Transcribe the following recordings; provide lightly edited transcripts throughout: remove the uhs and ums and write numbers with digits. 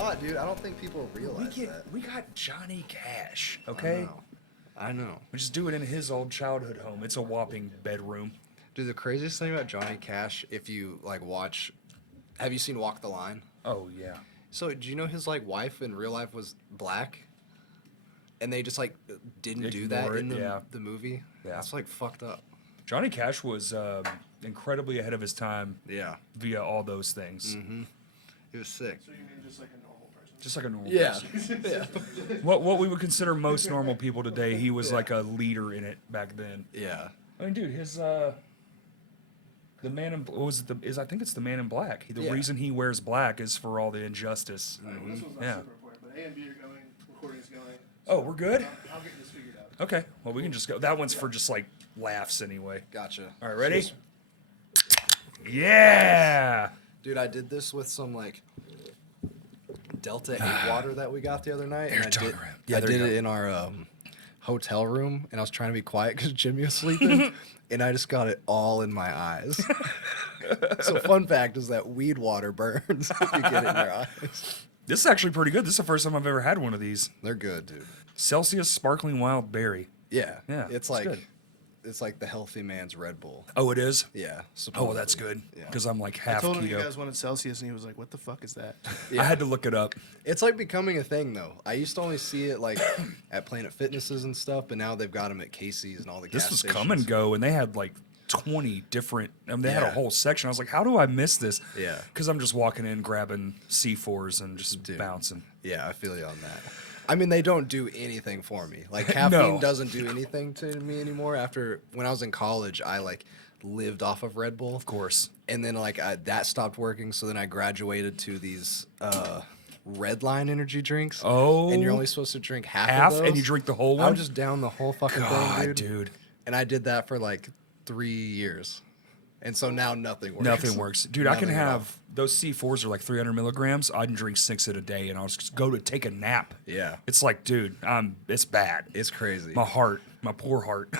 lot, dude. I don't think people realize that. We got Johnny Cash, okay? I know. We just do it in his old childhood home. It's a whopping bedroom. Dude, the craziest thing about Johnny Cash, if you like watch, have you seen Walk the Line? Oh yeah. So, do you know his like wife in real life was black, and they just like didn't do that in the movie? Yeah. That's like fucked up. Johnny Cash was incredibly ahead of his time. Yeah. Via all those things. Mm-hmm. He was sick. So you mean just like a normal person? Just like a normal Yeah. person. What we would consider most normal people today, he was like a leader in it back then. Yeah. I mean, dude, his the man in what was it? I think it's the Man in Black. The reason he wears black is for all the injustice. All right, well, this one's not super important, but A and B are going, recording's going. Oh, we're good? I'll get this figured out. Okay. Well, we can just go. That one's for just like laughs anyway. Gotcha. All right, ready? Yeah. Dude, I did this with some like Delta 8 water that we got the other night, and I did it in our hotel room, and I was trying to be quiet because Jimmy was sleeping, and I just got it all in my eyes. So fun fact is that weed water burns if you get it in your eyes. This is actually pretty good. This is the first time I've ever had one of these. They're good, dude. Celsius Sparkling Wild Berry. Yeah. Yeah, It's it's like good. it's like the healthy man's Red Bull. Oh, it is? Yeah. Oh, well, that's good. Yeah. Because I'm like I half told him you keto. guys wanted Celsius, and he was like, "What the fuck is that?" I had to look it up. It's like becoming a thing, though. I used to only see it like at Planet Fitnesses and stuff, but now they've got them at Casey's and all the gas This was stations. come and go, and they had like 20 different. I mean, they had a Yeah. whole section. I was like, how do I miss this? Yeah. Because I'm just walking in, grabbing C4s and just bouncing. Yeah, I feel you on that. I mean, they don't do anything for me. Like, caffeine doesn't do anything to me anymore. After, when I was in college, I, like, lived off of Red Bull. Of course. And then, like, that stopped working, so then I graduated to these Red Line energy drinks. Oh. And you're only supposed to drink half of those. And you drink the whole one? I would just down the whole fucking God, thing, dude. And I did that for, like, 3 years. And so now nothing works. Nothing works. Dude, I can Nothing at all. have, those C4s are like 300 milligrams. I can drink 6 a day, and I'll just go to take a nap. Yeah. It's like, dude, it's bad. It's crazy. My heart, my poor heart.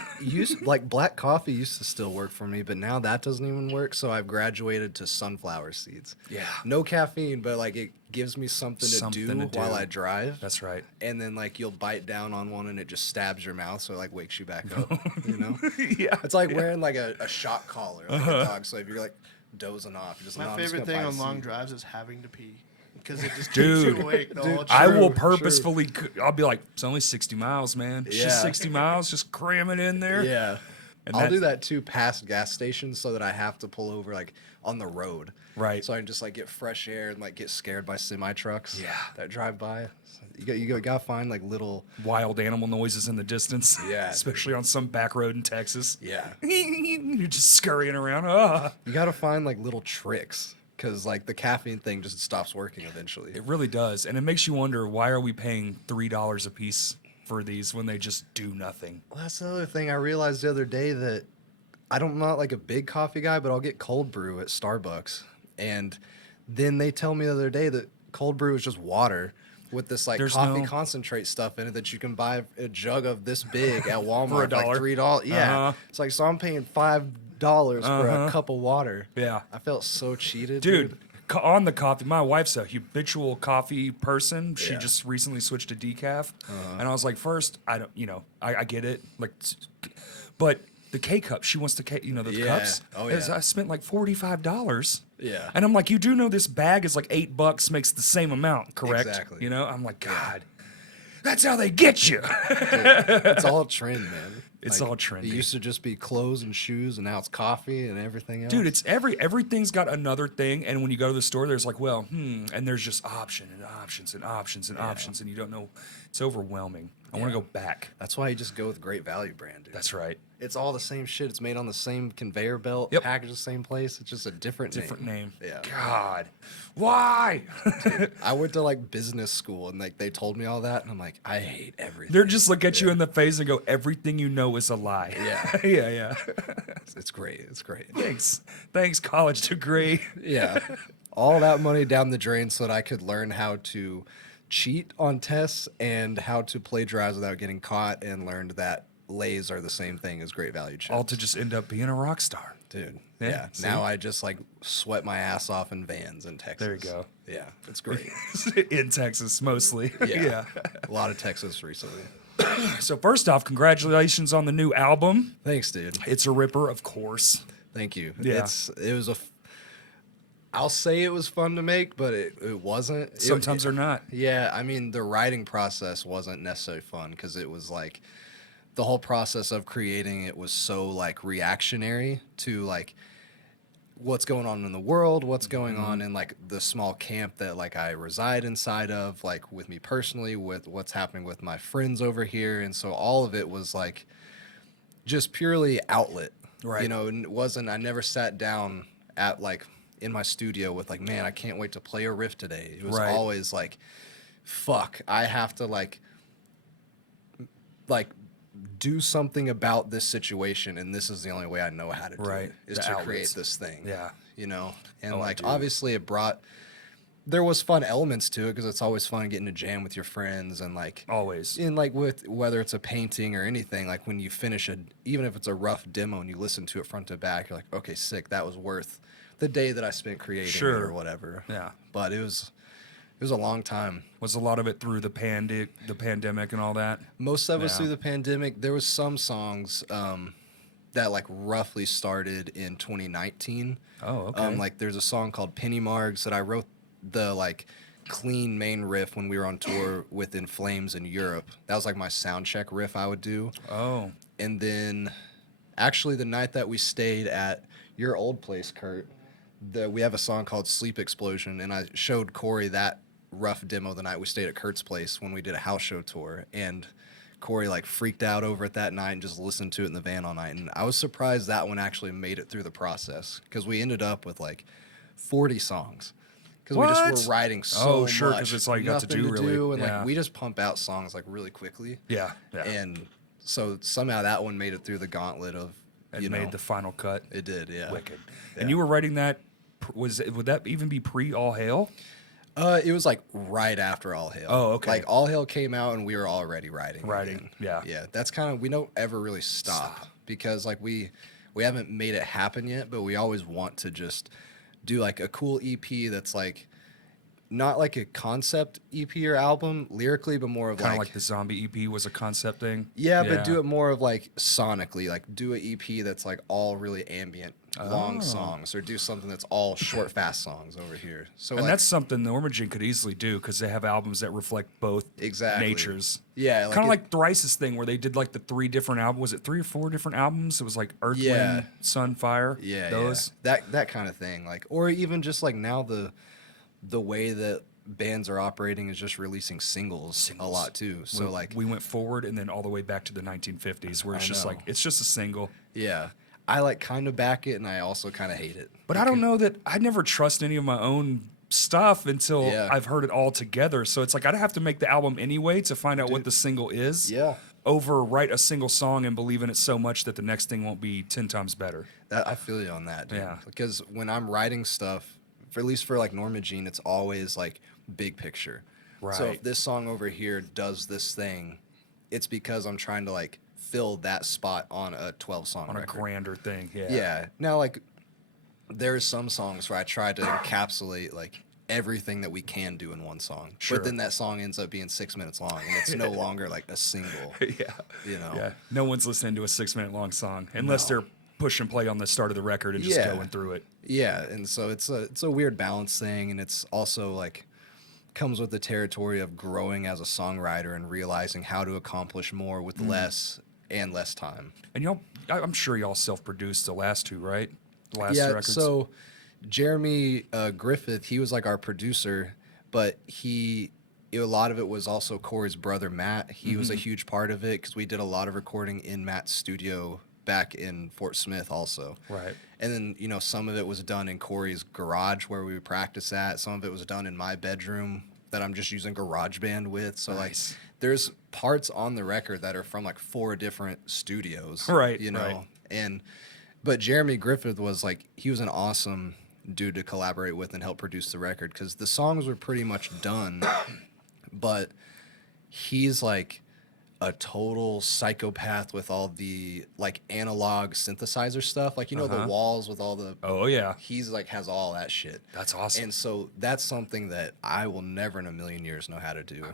Like black coffee used to still work for me, but now that doesn't even work. So I've graduated to sunflower seeds. Yeah. No caffeine, but like it gives me something to do while I drive. That's right. And then like you'll bite down on one and it just stabs your mouth, so it like wakes you back up. You know? Yeah. It's like wearing like a shock collar, like a dog. So if you're like dozing off, you're just My "No, I'm just favorite gonna thing bite on a long seed." drives is having to pee because it just Dude. keeps you awake the whole I trip. will purposefully, I'll be like, it's only 60 miles, man. It's Yeah. just 60 miles, just cram it in there. Yeah. And I'll do that too past gas stations so that I have to pull over like on the road. Right. So I can just like get fresh air and like get scared by semi trucks Yeah. that drive by. You gotta find like little Wild animal noises in the distance. Yeah. Especially on some back road in Texas. yeah. You're just scurrying around. Ah. You gotta find like little tricks because like the caffeine thing just stops working eventually. It really does. And it makes you wonder, why are we paying $3 a piece for these when they just do nothing? Well, that's the other thing I realized the other day that I'm not like a big coffee guy, but I'll get cold brew at Starbucks. And then they tell me the other day that cold brew is just water with this like There's coffee no- concentrate stuff in it that you can buy a jug of this big at Walmart $1. like $3. Yeah. Uh-huh. It's like, so I'm paying $5 for a cup of water. Yeah. I felt so cheated. Dude, on the coffee, my wife's a habitual coffee person. She Yeah. just recently switched to decaf. And I was like, first, I don't, I get it. Like, but the K-cup, she wants the the Yeah. cups. Oh, Is- yeah. I spent like $45. Yeah. And I'm like, you do know this bag is like $8, makes the same amount, correct? Exactly. I'm like, God, that's how they get you. It's all trend, man. It's all trendy. It used to just be clothes and shoes, and now it's coffee and everything else. Dude, it's everything's got another thing, and when you go to the store, there's like, and there's just option and options and options and options, and you don't know. It's overwhelming. I want to go back. That's why you just go with Great Value brand, dude. That's right. It's all the same shit. It's made on the same conveyor belt, Yep. packaged the same place. It's just a different Name. Yeah. God, why? I went to like business school and like they told me all that, and I'm like, I hate everything. They're just look at you in the face and go, everything you know is a lie. Yeah. yeah. It's great. It's great. Thanks, college degree. Yeah. All that money down the drain so that I could learn how to cheat on tests and how to plagiarize without getting caught, and learned that Lays are the same thing as Great Value chips. All to just end up being a rock star. Dude. Yeah, Yeah. see? Now I just like sweat my ass off in Vans in Texas. There you go. Yeah, it's great. In Texas, mostly. Yeah. A lot of Texas recently. So first off, congratulations on the new album. Thanks, dude. It's a ripper, of course. Thank you. Yeah. I'll say it was fun to make, but it wasn't. Sometimes they're not. Yeah, I mean, the writing process wasn't necessarily fun because it was like the whole process of creating it was so like reactionary to like what's going on in the world, what's going on in like the small camp that like I reside inside of, like with me personally, with what's happening with my friends over here. And so all of it was like just purely outlet. Right. You know, and it wasn't, I never sat down at like in my studio with like, man, I can't wait to play a riff today. It was Right. always like, fuck, I have to like do something about this situation, and this is the only way I know how to do Right. it, is The to outlets. create this thing. Yeah. You know? And Oh, I like do. obviously there was fun elements to it because it's always fun getting to jam with your friends and like Always. in like with whether it's a painting or anything, like when you finish even if it's a rough demo and you listen to it front to back, you're like, okay, sick, that was worth the day that I spent creating it Sure. or whatever. Yeah. But it was a long time. Was a lot of it through the pandemic and all that? Most of us Yeah. through the pandemic. There was some songs that like roughly started in 2019. Oh, okay. Like there's a song called Penny Margs that I wrote the like clean main riff when we were on tour with In Flames in Europe. That was like my sound check riff I would do. Oh. And then actually the night that we stayed at your old place, Kurt, we have a song called Sleep Explosion, and I showed Corey that rough demo the night we stayed at Kurt's place when we did a house show tour, and Corey like freaked out over it that night and just listened to it in the van all night. And I was surprised that one actually made it through the process because we ended up with like 40 songs because we just What? were writing so much. sure, 'cause it's all you got to nothing do, really. and Yeah. like we just pump out songs like really quickly. Yeah. Yeah. And so somehow that one made it through the gauntlet of And you know, made the final cut. it did, yeah. Wicked. Yeah. And you were writing that. Would that even be pre All Hail? It was like right after All Hail. Oh, okay. Like All Hail came out and we were already writing. Writing, again. yeah. Yeah, that's kind of, we don't ever really stop because like we haven't made it happen yet, but we always want to just do like a cool EP that's like not like a concept EP or album lyrically, but more of Kind of like like the Zombie EP was a concept thing. yeah, but do it more of like sonically, like do an EP that's like all really ambient, long Oh. songs, or do something that's all short, fast songs over here. So And like, that's something the Ormaging could easily do because they have albums that reflect both Exactly. natures. Yeah, Kind of it- like Thrice's thing where they did like the 3 different albums. Was it 3 or 4 different albums? It was like Earth, Yeah. Wind, Sun, Fire. Yeah, Those. yeah. That kind of thing. Like, or even just like now the way that bands are operating is just releasing singles a lot too. So like, we went forward and then all the way back to the 1950s where it's I just know. like, it's just a single. yeah, I like kind of back it and I also kind of hate it. But I don't know that I never trust any of my own stuff until Yeah. I've heard it all together. So it's like I'd have to make the album anyway to find out what the single is. Yeah. Over write a single song and believe in it so much that the next thing won't be 10 times better. I feel you on that, dude. Yeah. Because when I'm writing stuff, at least for like Norma Jean, it's always like big picture. So Right. if this song over here does this thing, it's because I'm trying to like fill that spot on a 12 song On a record. grander thing. Yeah. Yeah. Now, like, there's some songs where I try to encapsulate like everything that we can do in one song, Sure. but then that song ends up being 6 minutes long, and it's no longer like a single. Yeah. You know. Yeah. No one's listening to a 6-minute long song unless No. they're push and play on the start of the record and just Yeah. going through it. Yeah, and so it's a weird balance thing, and it's also like comes with the territory of growing as a songwriter and realizing how to accomplish more with less and less time. And y'all, I'm sure y'all self-produced the last 2, right? The last 2 Yeah, records. so Jeremy Griffith, he was like our producer, but a lot of it was also Corey's brother Matt. He was a huge part of it because we did a lot of recording in Matt's studio back in Fort Smith also. Right. And then, you know, some of it was done in Corey's garage where we would practice at. Some of it was done in my bedroom that I'm just using GarageBand with. So Nice. like there's parts on the record that are from like 4 different studios. Right, You know. right. But Jeremy Griffith was like, he was an awesome dude to collaborate with and help produce the record because the songs were pretty much done. But he's like a total psychopath with all the like analog synthesizer stuff. Like, you know, the walls with all the, Oh yeah. he's like has all that shit. That's awesome. And so that's something that I will never in a million years know how to do.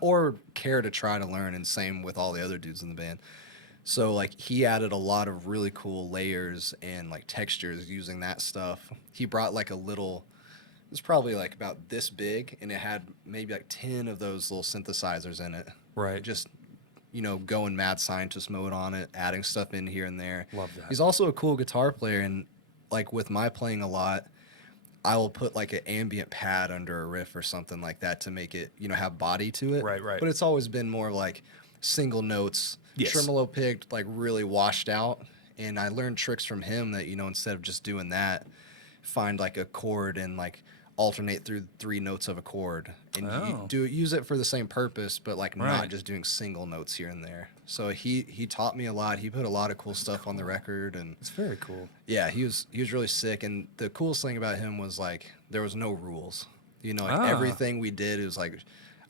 Or care to try to learn, and same with all the other dudes in the band. So like he added a lot of really cool layers and like textures using that stuff. He brought like a little, it was probably like about this big, and it had maybe like 10 of those little synthesizers in it. Right. Just, you know, going mad scientist mode on it, adding stuff in here and there. Love that. He's also a cool guitar player, and like with my playing a lot, I will put like an ambient pad under a riff or something like that to make it, you know, have body to it. Right, right. But it's always been more like single notes, Yes. tremolo picked, like really washed out. And I learned tricks from him that, you know, instead of just doing that, find like a chord and like alternate through 3 notes of a chord and use it for the same purpose, but like not just doing single notes here and there. So he taught me a lot. He put a lot of cool stuff on the record, and It's very cool. yeah, he was really sick. And the coolest thing about him was like there was no rules. You know, like everything we did is like,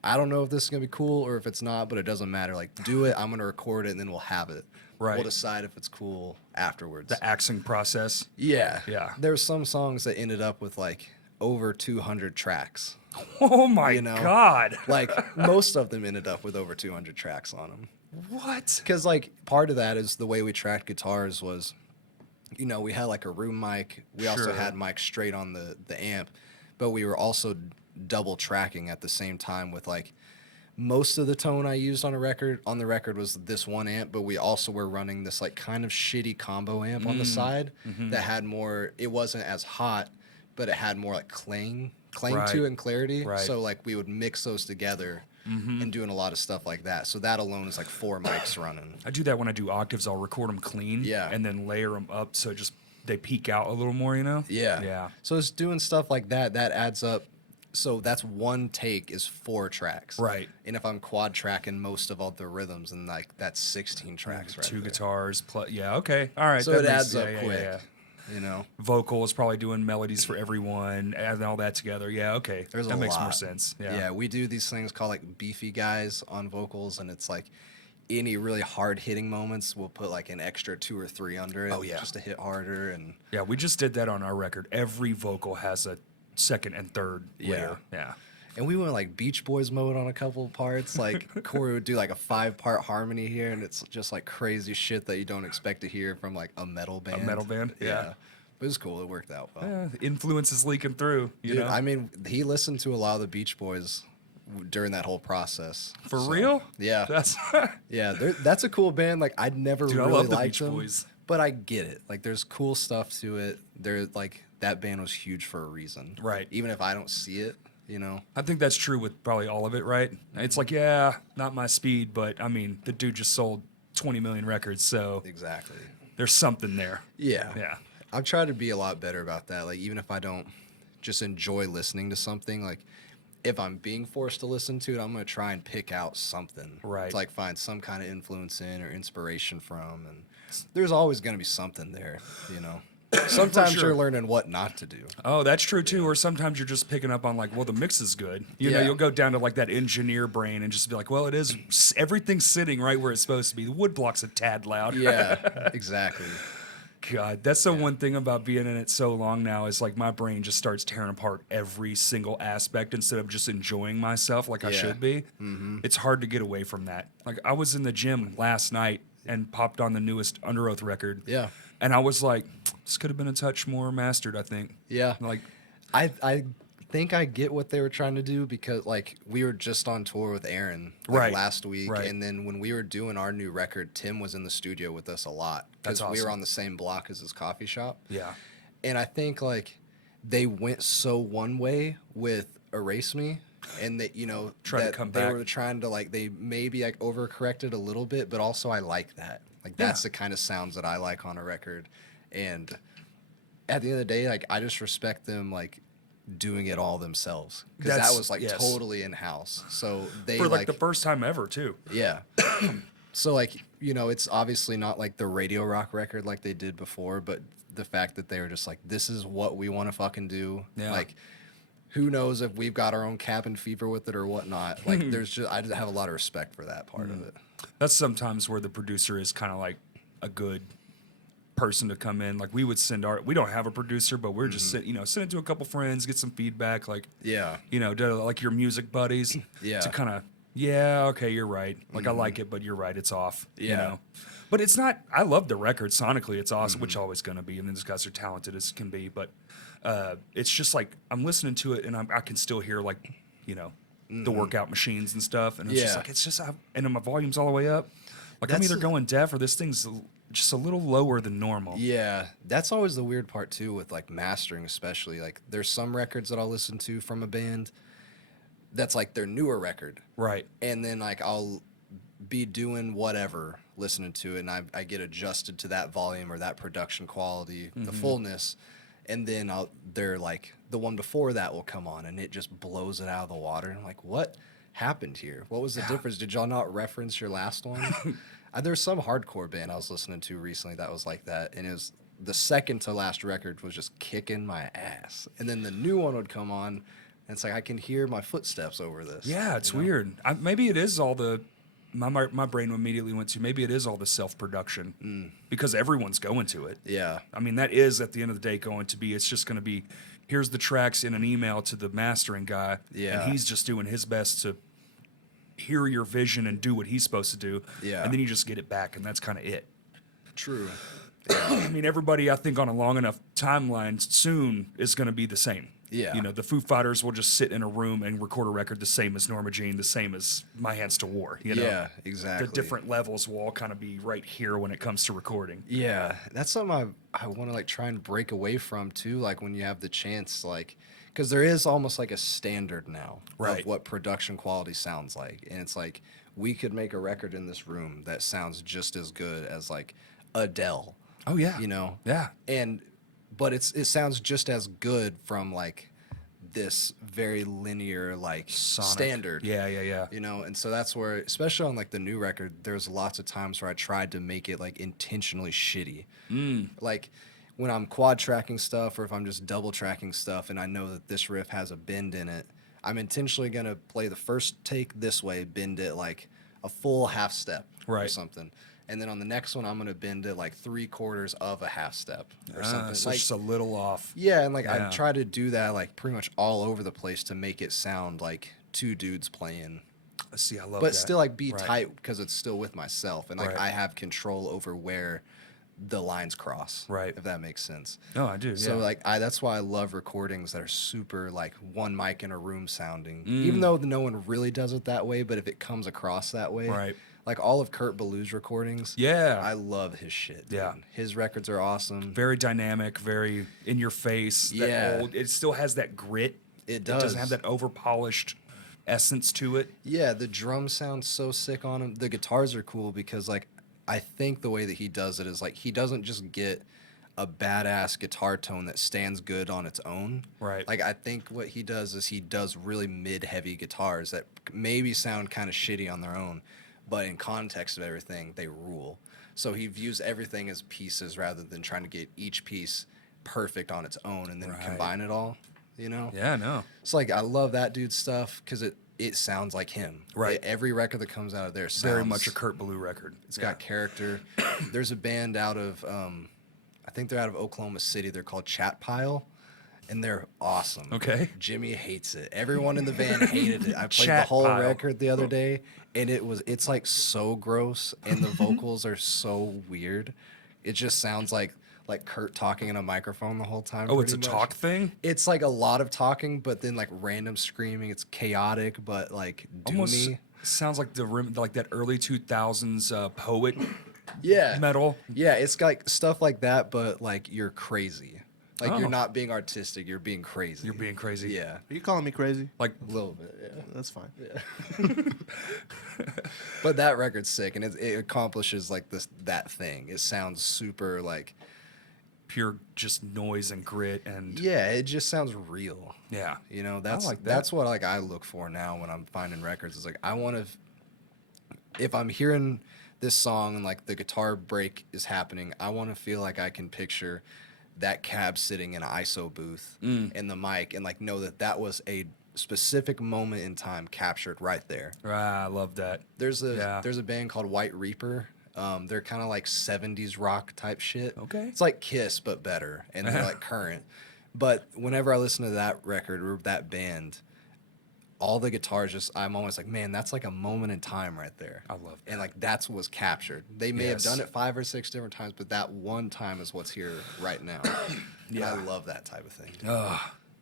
I don't know if this is gonna be cool or if it's not, but it doesn't matter. Like, do it. I'm gonna record it, and then we'll have it. Right. We'll decide if it's cool afterwards. The axing process. Yeah. Yeah. There were some songs that ended up with like over 200 tracks. Oh my You know? God. Like most of them ended up with over 200 tracks on them. What? Because like part of that is the way we tracked guitars was, you know, we had like a room mic. We also Sure. had mics straight on the amp, but we were also double tracking at the same time with like most of the tone I used on the record was this one amp, but we also were running this like kind of shitty combo amp on the side that had more, it wasn't as hot, but it had more like clang to it and clarity. Right. So like we would mix those together and doing a lot of stuff like that. So that alone is like 4 mics running. I do that when I do octaves. I'll record them clean. Yeah. And then layer them up so they peak out a little more, you know? Yeah. Yeah. So it's doing stuff like that adds up. So that's one take is 4 tracks. Right. And if I'm quad tracking most of all the rhythms, and like that's 16 tracks right 2 there. guitars plus. Yeah. Okay. All right. So that it makes- adds up yeah, quick. yeah. You know? Vocal is probably doing melodies for everyone, adding all that together. Yeah. Okay. There's that a makes lot. more sense. Yeah. Yeah. We do these things called like beefy guys on vocals, and it's like any really hard hitting moments, we'll put like an extra 2 or 3 under it. Oh, yeah. Just to hit harder. And Yeah. We just did that on our record. Every vocal has a second and third layer. Yeah. And we went like Beach Boys mode on a couple of parts. Like Corey would do like a 5-part harmony here, and it's just like crazy shit that you don't expect to hear from like a metal band. A metal band? Yeah. But it was cool. It worked out well. Yeah, the influence is leaking through. You Dude, know? I mean, he listened to a lot of the Beach Boys during that whole process. For real? Yeah. That's Yeah, that's a cool band. Like I'd never Dude, I really love the liked Beach them, Boys. but I get it. Like there's cool stuff to it. They're like that band was huge for a reason. Right. Even if I don't see it, you know. I think that's true with probably all of it, right? It's like, yeah, not my speed, but I mean, the dude just sold 20 million records, so Exactly. there's something there. Yeah. Yeah. I've tried to be a lot better about that. Like, even if I don't just enjoy listening to something, like, if I'm being forced to listen to it, I'm going to try and pick out something. Right. To, like, find some kind of influence in or inspiration from. And there's always going to be something there, you know? Sometimes sure. you're learning what not to do. Oh, that's true too. Or sometimes you're just picking up on like, well, the mix is good. You know, Yeah. you'll go down to like that engineer brain and just be like, well, it is. Everything's sitting right where it's supposed to be. The wood block's a tad loud. Yeah, exactly. God, that's the one thing about being in it so long now is like my brain just starts tearing apart every single aspect instead of just enjoying myself like I Yeah. should be. Mm-hmm. It's hard to get away from that. Like I was in the gym last night and popped on the newest Under Oath record. Yeah. And I was like, this could have been a touch more mastered, I think. Yeah. Like, I think I get what they were trying to do because, like, we were just on tour with Aaron Right. last week. Right. And then when we were doing our new record, Tim was in the studio with us a lot. That's Because we were awesome. on the same block as his coffee shop. yeah. And I think, like, they went so one way with Erase Me. And that, you know, Try to that come they back. were trying to, like, they maybe, like, overcorrected a little bit, but also I like that. Like, that's the kind of sounds that I like on a record. And at the end of the day, like, I just respect them, like, doing it all themselves. Because that That's- was, like, yes. totally in-house. So they, For like the first time ever, too. yeah. So, like, you know, it's obviously not like the Radio Rock record like they did before, but the fact that they were just like, this is what we want to fucking do. Yeah. Like, who knows if we've got our own cabin fever with it or whatnot. Like, there's just, I have a lot of respect for that part of it. That's sometimes where the producer is kind of like a good person to come in. Like we would send we don't have a producer, but we're just send it to a couple friends, get some feedback, like Yeah. Like your music buddies, Yeah. to kind of okay, you're right. Like I like it, but you're right, it's off. Yeah. But it's not. I love the record sonically, it's awesome, which always gonna be. I mean, these guys are talented as can be, but it's just like I'm listening to it and I can still hear like the workout machines and stuff, and it's just like and then my volume's all the way up. Like I'm either going deaf or this thing's just a little lower than normal. Yeah, that's always the weird part too with like mastering, especially. Like there's some records that I'll listen to from a band that's like their newer record, Right. and then like I'll be doing whatever, listening to it, and I get adjusted to that volume or that production quality, the fullness, and then they're like the one before that will come on and it just blows it out of the water. And I'm like, what happened here? What was the difference? Did y'all not reference your last one? There's some hardcore band I was listening to recently that was like that, and it was the second to last record was just kicking my ass, and then the new one would come on, and it's like I can hear my footsteps over this. Yeah, it's weird. Maybe it is all the my brain immediately went to maybe it is all the self-production because everyone's going to it. Yeah. I mean, that is at the end of the day going to be. It's just going to be here's the tracks in an email to the mastering guy, Yeah. and he's just doing his best to hear your vision and do what he's supposed to do. Yeah. And then you just get it back, and that's kind of it. True. I mean, everybody, I think, on a long enough timeline soon is going to be the same. Yeah. The Foo Fighters will just sit in a room and record a record the same as Norma Jean, the same as My Hands to War. Yeah, exactly. The different levels will all kind of be right here when it comes to recording. Yeah, that's something I want to like try and break away from too. Like when you have the chance, like, because there is almost like a standard now Right. of what production quality sounds like, and it's like we could make a record in this room that sounds just as good as like Adele. Oh, yeah. Yeah. But it sounds just as good from like this very linear like Sonic. standard. Yeah. And so that's where, especially on like the new record, there's lots of times where I tried to make it like intentionally shitty. Like when I'm quad tracking stuff or if I'm just double tracking stuff and I know that this riff has a bend in it, I'm intentionally gonna play the first take this way, bend it like a full half step or Right. something. And then on the next one, I'm gonna bend it like 3/4 of a half step or something. So Like, just a little off. yeah, and like Yeah. I try to do that like pretty much all over the place to make it sound like two dudes playing, See, I love but that. still like be Right. tight because it's still with myself and like Right. I have control over where the lines cross. Right. If that makes sense. No, I do. So yeah. like that's why I love recordings that are super like one mic in a room sounding, Mm. even though no one really does it that way. But if it comes across that way, Right. Like all of Kurt Ballou's recordings, Yeah. I love his shit. Dude. Yeah. His records are awesome. Very dynamic, very in your face. Yeah. It still has that grit. It doesn't does. have that over polished essence to it. Yeah, the drums sound so sick on him. The guitars are cool because like I think the way that he does it is like he doesn't just get a badass guitar tone that stands good on its own. Right. Like I think what he does is he does really mid-heavy guitars that maybe sound kind of shitty on their own, but in context of everything, they rule. So he views everything as pieces rather than trying to get each piece perfect on its own and then Right. combine it all, Yeah, no. It's like I love that dude's stuff because it sounds like him. Right. Every record that comes out of there sounds Very much a Kurt Ballou record. It's got character. There's a band out of I think they're out of Oklahoma City. They're called Chat Pile, and they're awesome. Okay. Jimmy hates it. Everyone in the band hated it. I played the Chat whole Pile. record the other day, and it's like so gross, and the vocals are so weird. It just sounds like Kurt talking in a microphone the whole time. Oh, it's a pretty much. talk thing? It's like a lot of talking, but then like random screaming. It's chaotic, but like Almost doomy. sounds like like that early 2000s poet Yeah. metal. Yeah, it's like stuff like that, but like you're crazy. Like Oh. you're not being artistic, you're being crazy. You're being crazy. Yeah. Are you calling me crazy? Like, A little bit, yeah. That's fine. But that record's sick and it accomplishes like that thing. It sounds super like pure just noise and grit and yeah, it just sounds real. yeah. That's like that. that's what like I look for now when I'm finding records. It's like I want to if I'm hearing this song and like the guitar break is happening, I want to feel like I can picture that cab sitting in an ISO booth and the mic, and like know that that was a specific moment in time captured right there. Ah, I love that. There's a band called White Reaper. They're kind of like 70s rock type shit. Okay. It's like Kiss but better, and they're like current. But whenever I listen to that record or that band, all the guitars just, I'm always like, man, that's like a moment in time right there. I love that. And like that's what was captured. They may have Yes. done it 5 or 6 different times, but that one time is what's here right now. Yeah. And I love that type of thing.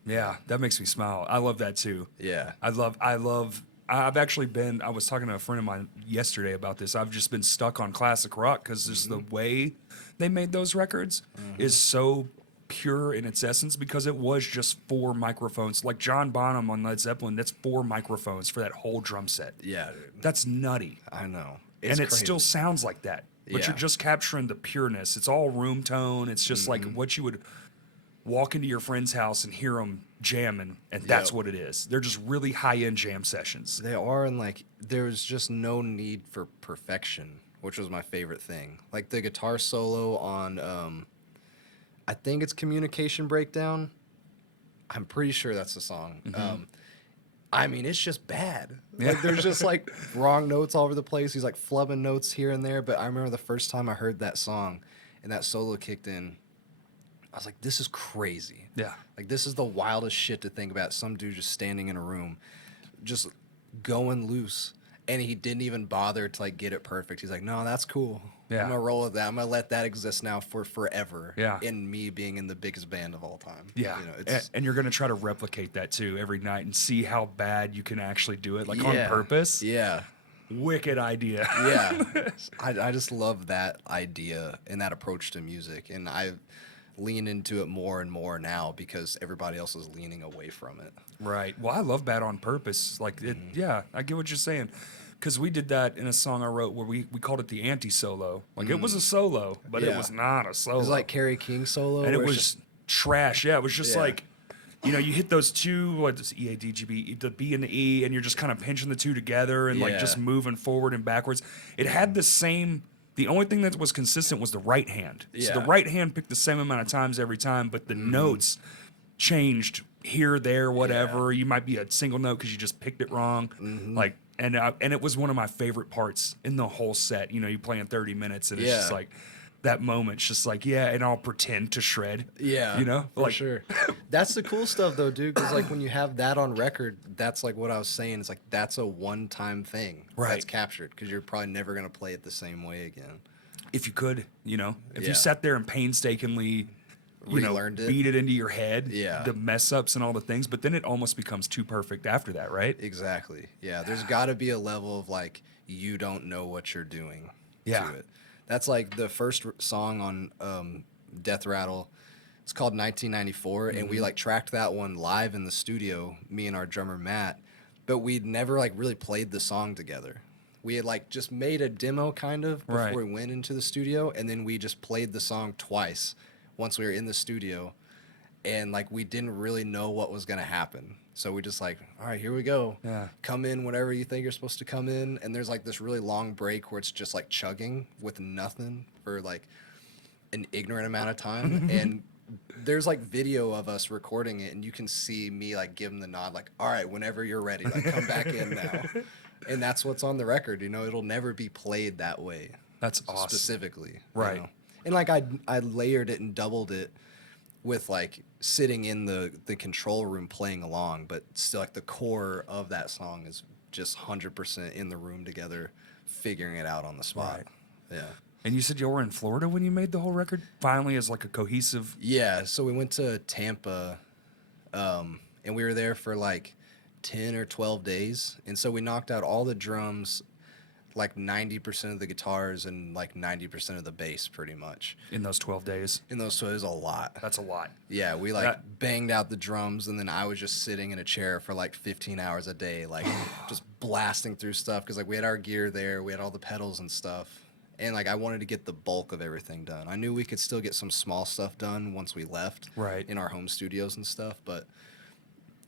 Yeah, that makes me smile. I love that too. Yeah. I've actually been, I was talking to a friend of mine yesterday about this. I've just been stuck on classic rock because just the way they made those records is so pure in its essence, because it was just 4 microphones. Like John Bonham on Led Zeppelin, that's 4 microphones for that whole drum set. Yeah, dude. That's nutty. I know. And it crazy. still sounds like that. But Yeah. you're just capturing the pureness. It's all room tone. It's just like what you would walk into your friend's house and hear them jamming, and that's Yep. what it is. They're just really high-end jam sessions. They are, and like there's just no need for perfection, which was my favorite thing. Like the guitar solo on I think it's Communication Breakdown. I'm pretty sure that's the song. I mean, it's just bad. Like there's just like wrong notes all over the place. He's like flubbing notes here and there. But I remember the first time I heard that song and that solo kicked in, I was like, this is crazy. Yeah. Like this is the wildest shit to think about. Some dude just standing in a room, just going loose. And he didn't even bother to like get it perfect. He's like, no, that's cool. Yeah. I'm gonna roll with that. I'm gonna let that exist now for forever. Yeah. In me being in the biggest band of all time. Yeah. You know, it's And you're going to try to replicate that too every night and see how bad you can actually do it, like yeah. on purpose. Yeah. Wicked idea. Yeah. I just love that idea and that approach to music. And I lean into it more and more now because everybody else is leaning away from it. Right. Well, I love Bad on Purpose. Like, yeah, I get what you're saying. Because we did that in a song I wrote where we called it the anti-solo. Like, it was a solo, but it Yeah. was not a solo. It was like Kerry King solo. and it where was it's just, trash. Yeah, it was just Yeah. like, you know, you hit those two, what is E, A, D, G, B, the B and the E, and you're just kind of pinching the two together and like Yeah. just moving forward and backwards. It had the same, the only thing that was consistent was the right hand. So the Yeah. right hand picked the same amount of times every time, but the notes changed here, there, whatever. You might be a single note because you just picked it wrong. Like, and it was one of my favorite parts in the whole set. You know, you play in 30 minutes and it's just Yeah. like, that moment's just like, yeah, and I'll pretend to shred. yeah. You know? For Like, sure. That's the cool stuff though, dude. Because like when you have that on record, that's like what I was saying. It's like that's a one-time thing Right. that's captured because you're probably never gonna play it the same way again. if you could, you know, if Yeah. you sat there and painstakingly, you know, Relearned it. beat it into your head, Yeah. the mess ups and all the things, but then it almost becomes too perfect after that, right? Exactly. Yeah. There's got to be a level of like you don't know what you're doing Yeah. to it. That's like the first song on Death Rattle. It's called 1994, and we like tracked that one live in the studio, me and our drummer Matt, but we'd never like really played the song together. We had like just made a demo kind of before Right. we went into the studio, and then we just played the song twice once we were in the studio, and like we didn't really know what was gonna happen. So we just like, all right, here we go. Yeah. Come in whenever you think you're supposed to come in, and there's like this really long break where it's just like chugging with nothing for like an ignorant amount of time, and there's like video of us recording it, and you can see me like give him the nod, like, all right, whenever you're ready, like come back in now. And that's what's on the record. You know, it'll never be played that way. That's awesome. Specifically, you Right. know? And like I layered it and doubled it with like sitting in the control room playing along, but still like the core of that song is just 100% in the room together, figuring it out on the spot. Right. Yeah. And you said you were in Florida when you made the whole record? Finally, as like a cohesive. Yeah, so we went to Tampa, and we were there for like 10 or 12 days. And so we knocked out all the drums, like 90% of the guitars, and like 90% of the bass pretty much. In those 12 days. And those, so it was a lot. That's a lot. Yeah, we like That- banged out the drums, and then I was just sitting in a chair for like 15 hours a day, like just blasting through stuff. Because like we had our gear there, we had all the pedals and stuff. And like I wanted to get the bulk of everything done. I knew we could still get some small stuff done once we left, Right. in our home studios and stuff. But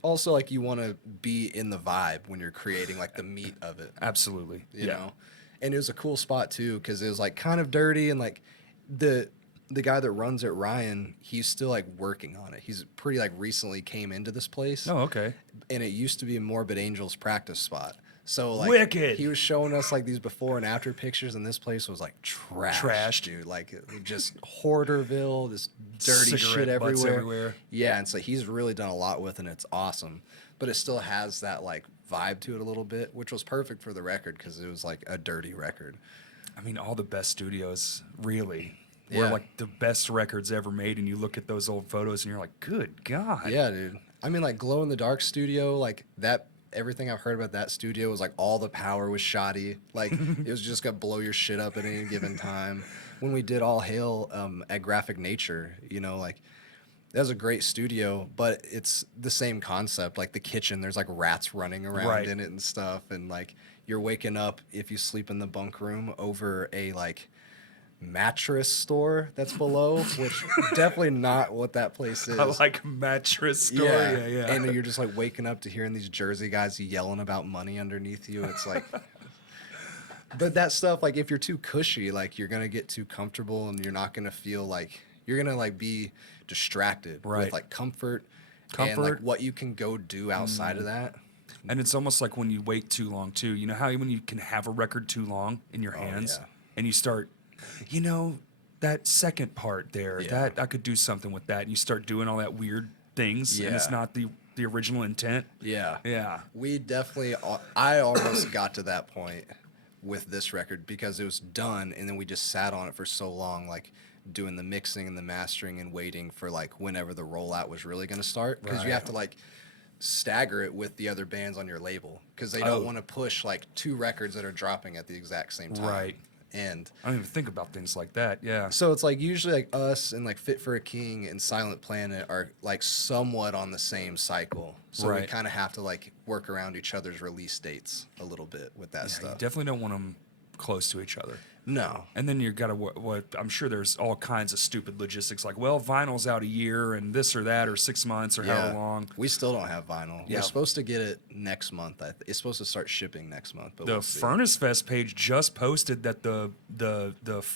also like you want to be in the vibe when you're creating like the meat of it, Absolutely. you know. And it was a cool spot too because it was like kind of dirty, and like the the guy that runs it, Ryan, he's still like working on it. He's pretty like recently came into this place. Oh, okay. And it used to be a Morbid Angels practice spot. So like Wicked. he was showing us like these before and after pictures, and this place was like trash, dude. Like just hoarderville, this dirty Cigarette shit butts everywhere. everywhere. Yeah, and so he's really done a lot with it, and it's awesome. But it still has that like vibe to it a little bit, which was perfect for the record because it was like a dirty record. I mean, all the best studios really were Yeah. like the best records ever made, and you look at those old photos and you're like, good God. Yeah, dude. I mean, like Glow in the Dark studio, like that. Everything I've heard about that studio was like all the power was shoddy. Like it was just gonna blow your shit up at any given time. When we did All Hail at Graphic Nature, you know, like that was a great studio, but it's the same concept. Like the kitchen, there's like rats running around Right. in it and stuff, and like you're waking up if you sleep in the bunk room over a like mattress store that's below, which definitely not what that place is. I like mattress store. Yeah. And you're just like waking up to hearing these Jersey guys yelling about money underneath you. It's like, but that stuff, like if you're too cushy, like you're gonna get too comfortable and you're not gonna feel like you're gonna like be distracted Right. with like comfort and like what you can go do outside of that. And it's almost like when you wait too long too. You know how when you can have a record too long in your hands yeah. and you start, you know, that second part there, Yeah. that I could do something with that. And you start doing all that weird things and it's Yeah. not the original intent. Yeah. Yeah. We definitely, I almost got to that point with this record because it was done and then we just sat on it for so long, like doing the mixing and the mastering and waiting for like whenever the rollout was really going to start. Because you have to like stagger it with the other bands on your label because they don't want to push like two records that are dropping at the exact same time. Right. And I don't even think about things like that. Yeah. so it's like usually like us and like Fit for a King and Silent Planet are like somewhat on the same cycle. So we Right. kind of have to like work around each other's release dates a little bit with that You stuff. definitely don't want them close to each other. No. And then you got to what I'm sure there's all kinds of stupid logistics like, well, vinyl's out a year and this or that or 6 months or however long. We still don't have vinyl. Yeah. We're supposed to get it next month. It's supposed to start shipping next month. But The we'll see. Furnace Fest page just posted that the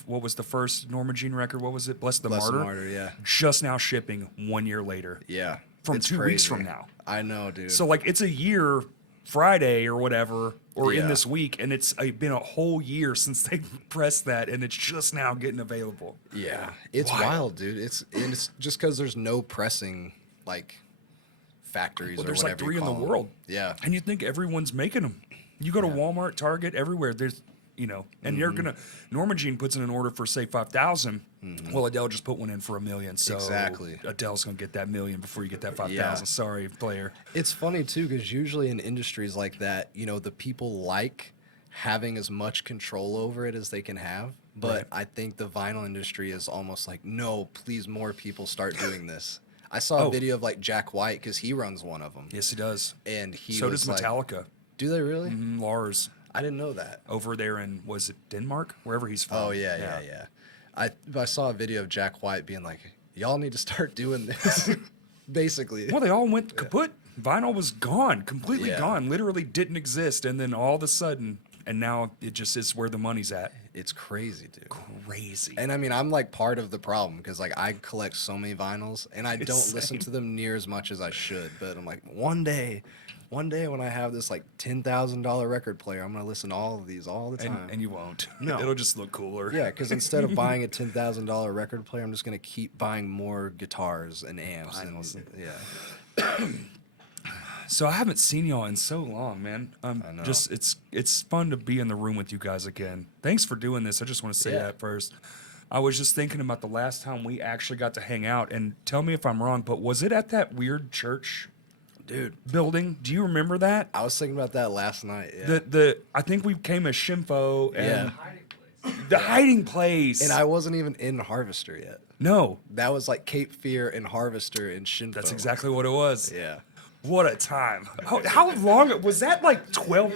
what was the first Norma Jean record? What was it? Bless the Bless the Martyr. Martyr, yeah. Just now shipping 1 year later. Yeah. From It's 2 weeks crazy. from now. I know, dude. So like it's a year Friday or whatever, or in Yeah. this week, and it's been a whole year since they pressed that, and it's just now getting available. yeah, it's wild, dude. It's just because there's no pressing like factories Well, or there's like whatever you 3 in the call 'em. world. Yeah. And you think everyone's making them. You go to Walmart, Target, everywhere. There's, you know, and you're gonna. Norma Jean puts in an order for say 5,000. Well, Adele just put one in for $1 million. So Exactly. Adele's gonna get that $1 million before you get that 5,000. Yeah. Sorry, player. It's funny too because usually in industries like that, you know, the people like having as much control over it as they can have. But Right. I think the vinyl industry is almost like, no, please, more people start doing this. I saw a video of like Jack White because he runs one of them, Yes, he does. and he So was does Metallica. do they really? Lars I didn't know that. over there in was it Denmark, wherever he's from. Oh yeah. I saw a video of Jack White being like, y'all need to start doing this, basically. Well, they all went kaput. Vinyl was gone, completely Yeah. gone, literally didn't exist, and then all of a sudden, and now it just is where the money's at. It's crazy, dude. Crazy. And I mean, I'm like part of the problem because like I collect so many vinyls and I don't listen to them near as much as I should. But I'm like, one day when I have this like $10,000 record player, I'm gonna listen to all of these all the time. And you won't. No. It'll just look cooler. Yeah, because instead of buying a $10,000 record player, I'm just gonna keep buying more guitars and amps. Vinyls. And, yeah. So I haven't seen y'all in so long, man. I know. Just it's fun to be in the room with you guys again. Thanks for doing this. I just want to say Yeah. that first. I was just thinking about the last time we actually got to hang out, and tell me if I'm wrong, but was it at that weird church Dude, building? Do you remember that? I was thinking about that last night. Yeah. The I think we came as Shimfo and Yeah. the hiding place. And I wasn't even in Harvester yet. no, That was like Cape Fear and Harvester and Shinpo. that's exactly what it was. Yeah. What a time. How long was that? Like 12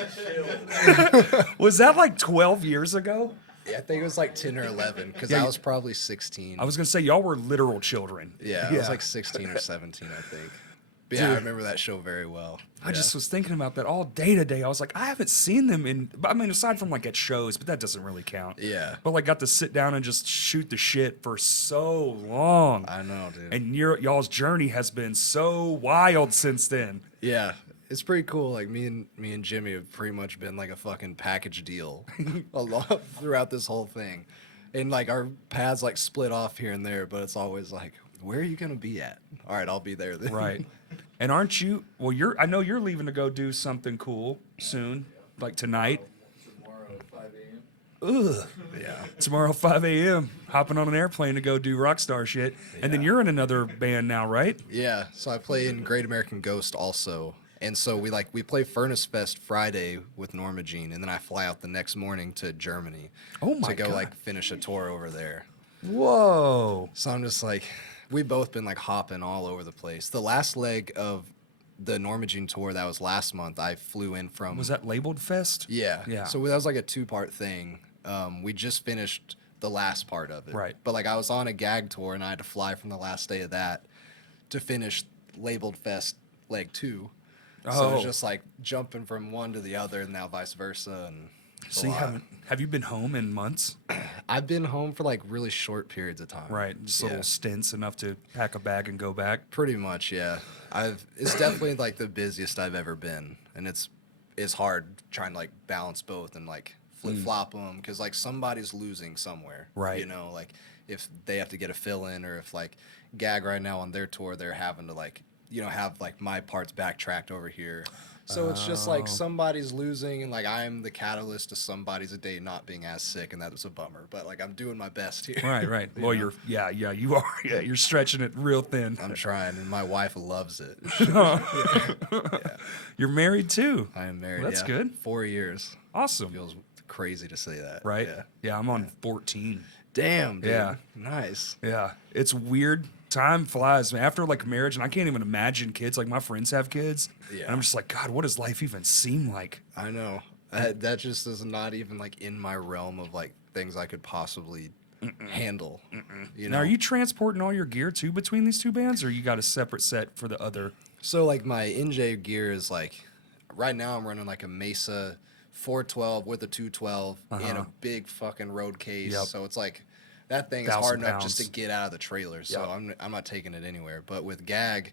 Was that like 12 years ago? Yeah, I think it was like 10 or 11 because Yeah, I you- was probably 16. I was gonna say y'all were literal children. Yeah, I was like 16 or 17, I think. But yeah, I remember that show very well. I just was thinking about that all day today. I was like, I haven't seen them I mean, aside from like at shows, but that doesn't really count. Yeah. But like, got to sit down and just shoot the shit for so long. I know, dude. And y'all's journey has been so wild since then. Yeah, it's pretty cool. Like me and Jimmy have pretty much been like a fucking package deal a lot throughout this whole thing, and like our paths like split off here and there, but it's always like, where are you gonna be at? All right, I'll be there then. Right. And aren't you? Well, I know you're leaving to go do something cool soon, like tonight. Tomorrow at 5 a.m. Ugh. Yeah. Tomorrow 5 a.m. hopping on an airplane to go do rock star shit, and then you're in another band now, right? Yeah. So I play in Great American Ghost also. And so we play Furnace Fest Friday with Norma Jean, and then I fly out the next morning to Germany to go God. like finish a tour over there. Whoa. So I'm just like, we've both been like hopping all over the place. The last leg of the Norma Jean tour that was last month, I flew in from. Was that labeled Fest? Yeah. Yeah. So that was like a 2-part thing. We just finished the last part of it. Right. But like I was on a gag tour and I had to fly from the last day of that to finish labeled Fest leg 2. So it's just like jumping from one to the other and now vice versa. And So you have you been home in months? I've been home for like really short periods of time. Right. Just Yeah. little stints enough to pack a bag and go back. Pretty much, yeah. It's definitely like the busiest I've ever been, and it's hard trying to like balance both and like flip flop them because like somebody's losing somewhere, Right. You know, like if they have to get a fill in or if like Gag right now on their tour, they're having to like have like my parts backtracked over here. So it's just like somebody's losing, and like I'm the catalyst to somebody's day not being as sick, and that's a bummer. But like I'm doing my best here. Right. Well, you are. Yeah, you're stretching it real thin. I'm trying, and my wife loves it. You're married too. I am married. Well, that's yeah. good. 4 years. Awesome. Feels crazy to say that. Right? Yeah. Yeah, I'm on 14. Damn, dude. Yeah. Nice. Yeah, it's weird. Time flies, man. After like marriage, and I can't even imagine kids. Like my friends have kids, Yeah. and I'm just like, God, what does life even seem like? I know. That just is not even like in my realm of like things I could possibly handle. You know. Now, are you transporting all your gear too between these two bands, or you got a separate set for the other? So like my NJ gear is like, right now I'm running like a Mesa 412 with a 212 in a big fucking road case. Yep. So it's like that thing is 1,000 hard enough just to pounds. get out of the trailer. So Yep. I'm not taking it anywhere. But with Gag,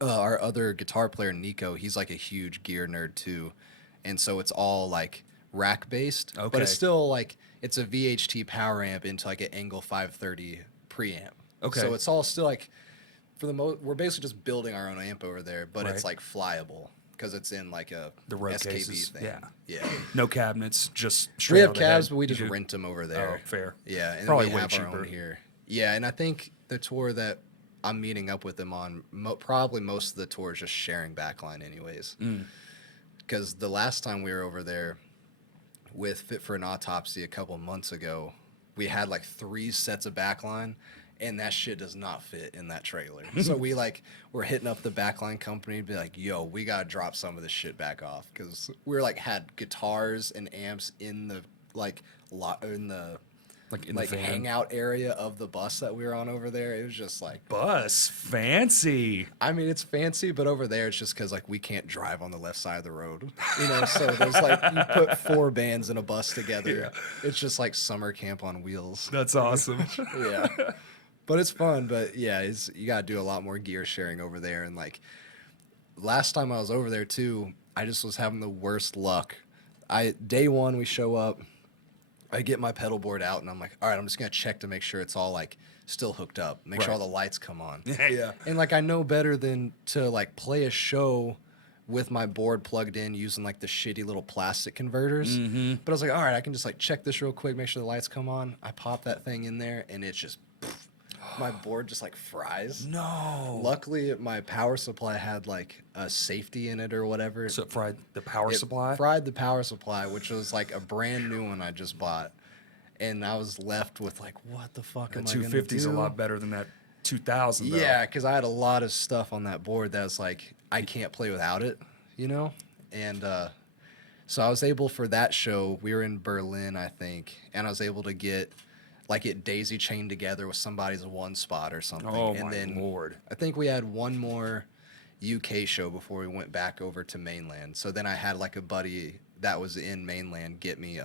our other guitar player Nico, he's like a huge gear nerd too, and so it's all like rack based. But Okay. it's still like it's a VHT power amp into like an Angle 530 preamp. Okay. So it's all still like for the most. We're basically just building our own amp over there, but it's Right. like flyable because it's in like a The road SKB cases, thing. yeah. Yeah. No cabinets, just straight We out have of the head. cabs, but we You just do? rent them over there. Oh, fair. Yeah, and Probably then we way have our cheaper. own here. Yeah, and I think the tour that I'm meeting up with them on, probably most of the tour is just sharing backline anyways. Because the last time we were over there with Fit for an Autopsy a couple months ago, we had like 3 sets of backline, and that shit does not fit in that trailer. So we're hitting up the backline company and be like, yo, we gotta drop some of this shit back off, because we're like had guitars and amps in the in the van. hangout area of the bus that we were on over there. It was just like, Bus fancy. I mean, it's fancy, but over there it's just because like we can't drive on the left side of the road, So there's like you put 4 bands in a bus together. It's just like summer camp on wheels. That's awesome. Yeah, but it's fun. But yeah, you gotta do a lot more gear sharing over there. And like last time I was over there too, I just was having the worst luck. Day one we show up, I get my pedal board out and I'm like, all right, I'm just gonna check to make sure it's all like still hooked up, make sure Right. all the lights come on. Yeah. And like I know better than to like play a show with my board plugged in using like the shitty little plastic converters. But I was like, all right, I can just like check this real quick, make sure the lights come on. I pop that thing in there and it's just my board just like fries. No. Luckily, my power supply had like a safety in it or whatever. So it fried the power supply? Fried the power supply, which was like a brand new one I just bought. And I was left with like, what the fuck am I going to do? 250 is a lot better than that 2000 though. Yeah, because I had a lot of stuff on that board that was like, I can't play without it, And so I was able for that show, we were in Berlin, I think, and I was able to get like it daisy chained together with somebody's one spot or something. Oh, and my then Lord. I think we had one more UK show before we went back over to mainland. So then I had like a buddy that was in mainland get me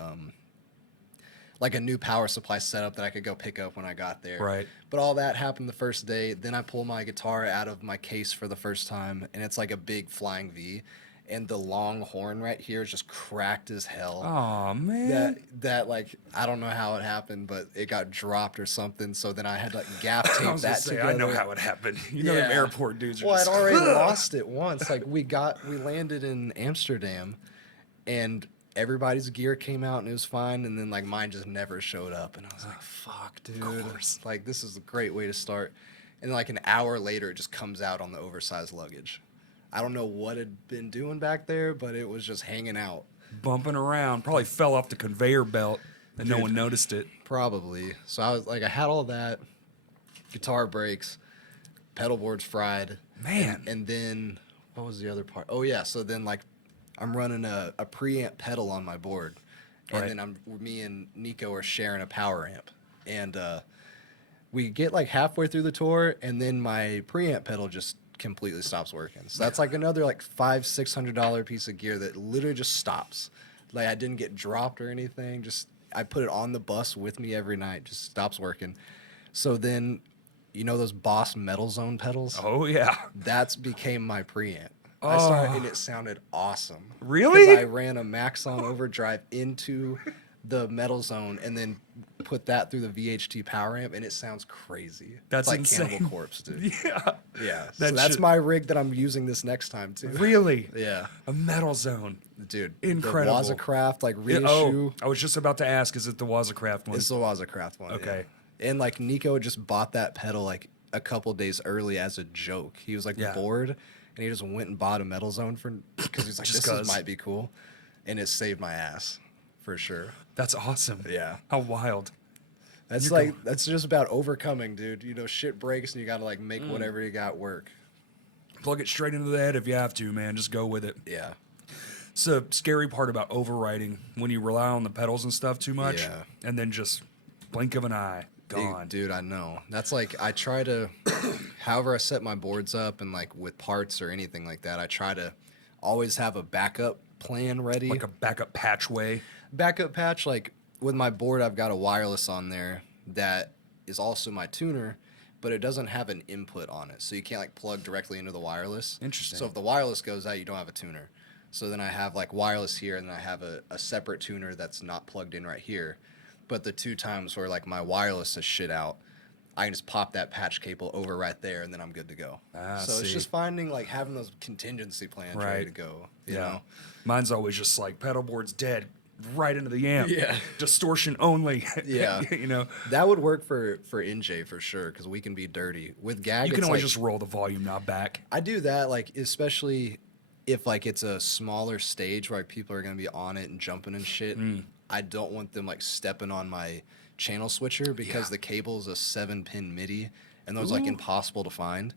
like a new power supply setup that I could go pick up when I got there. Right. But all that happened the first day. Then I pull my guitar out of my case for the first time, and it's like a big flying V, and the long horn right here is just cracked as hell. Oh man. That like I don't know how it happened, but it got dropped or something. So then I had to like gaff tape I was gonna that say, together. I know how it happened. You know, them Yeah. airport dudes are Well, just. I'd already lost it once. Like we landed in Amsterdam, and everybody's gear came out and it was fine, and then like mine just never showed up, and I was like, "Fuck, dude!" course. Like this is a great way to start. And like an hour later, it just comes out on the oversized luggage. I don't know what it'd been doing back there, but it was just hanging out. bumping around. Probably fell off the conveyor belt and no Dude. one noticed it. Probably. So I was like, I had all that, guitar breaks, pedal boards fried. Man. And then what was the other part? Oh yeah. So then like I'm running a preamp pedal on my board, and Right. then me and Nico are sharing a power amp, and we get like halfway through the tour, and then my preamp pedal just completely stops working. So that's like another like $500-600 piece of gear that literally just stops. Like I didn't get dropped or anything. Just I put it on the bus with me every night. Just stops working. So then, you know those Boss Metal Zone pedals? Oh yeah. That's became my preamp. I started, and it sounded awesome. Really? Because I ran a Maxon overdrive into the Metal Zone and then put that through the VHT power amp, and it sounds crazy. That's it's like insane. Cannibal Corpse, dude. Yeah. Yeah. That So that's shit- my rig that I'm using this next time too. Really? Yeah. A metal zone. Dude. Incredible. The Wazacraft, like Yeah, reissue. I was just about to ask, is it the Wazacraft one? It's the Wazacraft one. Okay. Yeah. And like Nico had just bought that pedal like a couple days early as a joke. He was like Yeah. bored, and he just went and bought a Metal Zone because he's like, Just this 'cause. might be cool, and it saved my ass for sure. That's awesome. Yeah. How wild. That's You're like that's just about overcoming, dude. You know, shit breaks and you gotta like make whatever you got work. Plug it straight into the head if you have to, man. Just go with it. Yeah. It's the scary part about overriding when you rely on the pedals and stuff too much, Yeah. and then just blink of an eye, gone. Dude, I know. That's like I try to however I set my boards up and like with parts or anything like that, I try to always have a backup plan ready. Like a backup patchway. Backup patch, like with my board I've got a wireless on there that is also my tuner, but it doesn't have an input on it. So you can't like plug directly into the wireless. Interesting. So if the wireless goes out, you don't have a tuner. So then I have like wireless here, and then I have a separate tuner that's not plugged in right here. But the two times where like my wireless is shit out, I can just pop that patch cable over right there, and then I'm good to go. So it's see. just finding like having those contingency plans ready Right. to go. You know? Mine's always just like pedal board's dead, right into the amp. Yeah. Distortion only. Yeah. You know, That would work for NJ for sure, because we can be dirty. With GAG, you can it's always like, just roll the volume knob back. I do that, like, especially if, like, it's a smaller stage where like, people are going to be on it and jumping and shit. I don't want them, like, stepping on my channel switcher because Yeah. the cable is a 7-pin MIDI, and those, like, impossible to find.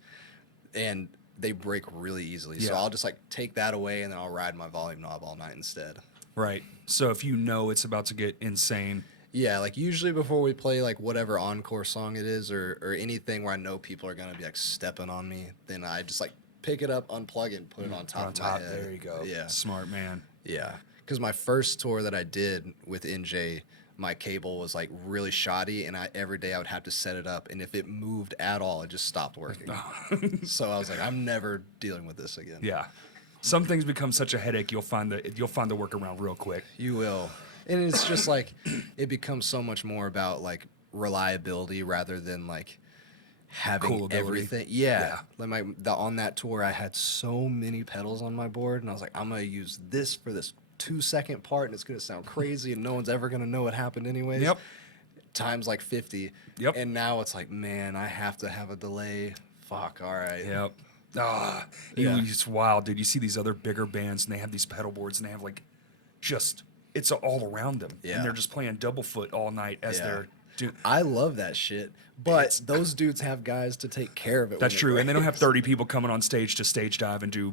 And they break really easily. So Yeah. I'll just, like, take that away, and then I'll ride my volume knob all night instead. Right. So if you know it's about to get insane, Yeah, like usually before we play like whatever encore song it is or anything where I know people are gonna be like stepping on me, then I just like pick it up, unplug it, and put it on top of my head. there you go. Yeah, Smart man. yeah. Because my first tour that I did with NJ, my cable was like really shoddy, and every day I would have to set it up, and if it moved at all, it just stopped working. So I was like, I'm never dealing with this again. Yeah. Some things become such a headache, you'll find the workaround real quick. You will. And it's just like it becomes so much more about like reliability rather than like having Coolability. everything. Yeah. Like on that tour I had so many pedals on my board, and I was like, I'm gonna use this for this 2-second part, and it's gonna sound crazy and no one's ever gonna know what happened anyways. Yep. Times like 50. Yep. And now it's like, man, I have to have a delay. Fuck, all right. Yep. Yeah. It's wild, dude. You see these other bigger bands, and they have these pedal boards, and they have like, just it's all around them, Yeah. and they're just playing double foot all night as Yeah. they're Dude, I love that shit. But those dudes have guys to take care of it. that's when it true, and they don't have breaks. 30 people coming on stage to stage dive and do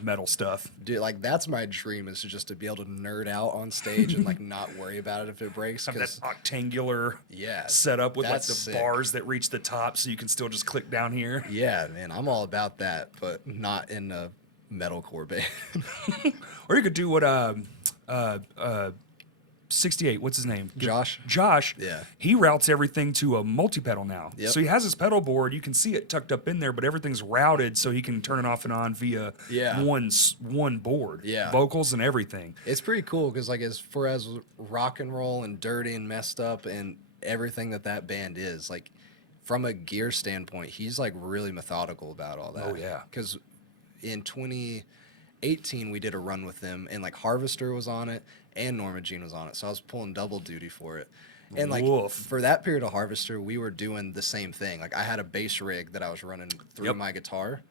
metal stuff. Dude, like that's my dream is to just to be able to nerd out on stage and like not worry about it if it breaks. Have that Because octangular yeah, setup with like that's the sick. bars that reach the top, so you can still just click down here. yeah, man, I'm all about that, but not in a metalcore band. Or you could do what 68, what's his name? Josh? Josh. Yeah. He routes everything to a multi-pedal now. Yep. So he has his pedal board. You can see it tucked up in there, but everything's routed so he can turn it off and on via Yeah. one board. Yeah. Vocals and everything. It's pretty cool because like as rock and roll and dirty and messed up and everything that band is, like from a gear standpoint, he's like really methodical about all that. Oh, yeah. Because in 2018 we did a run with them and like Harvester was on it and Norma Jean was on it, so I was pulling double duty for it. And like Woof. for that period of Harvester, we were doing the same thing. Like I had a bass rig that I was running through Yep. my guitar,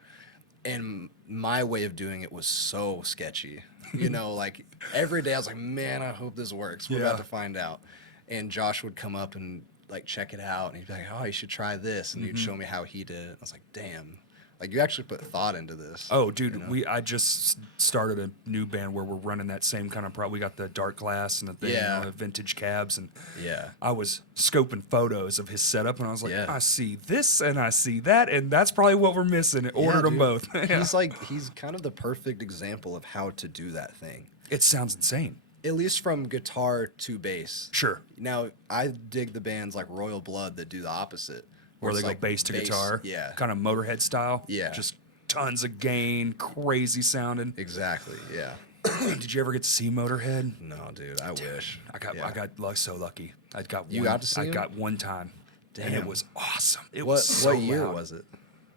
and my way of doing it was so sketchy. You know, like every day I was like, man, I hope this works. We're Yeah. about to find out. And Josh would come up and like check it out, and he'd be like, oh, you should try this, and he'd show me how he did it. I was like, damn. Like you actually put thought into this. Oh, dude, you know? I just started a new band where we're running that same kind of we got the dark glass and the thing, Yeah. the vintage cabs, and Yeah. I was scoping photos of his setup, and I was like, Yeah. I see this and I see that, and that's probably what we're missing. And ordered them dude. both. Yeah. He's kind of the perfect example of how to do that thing. It sounds insane. At least from guitar to bass. Sure. Now I dig the bands like Royal Blood that do the opposite. Where they it's go like bass to guitar. Yeah. Kind of Motorhead style. Yeah. Just tons of gain, crazy sounding. Exactly. Yeah. Did you ever get to see Motorhead? No, dude, I wish. I got so lucky. I got You one, got to see I him? got one time. And it Damn. was awesome. It What was so year loud. was it?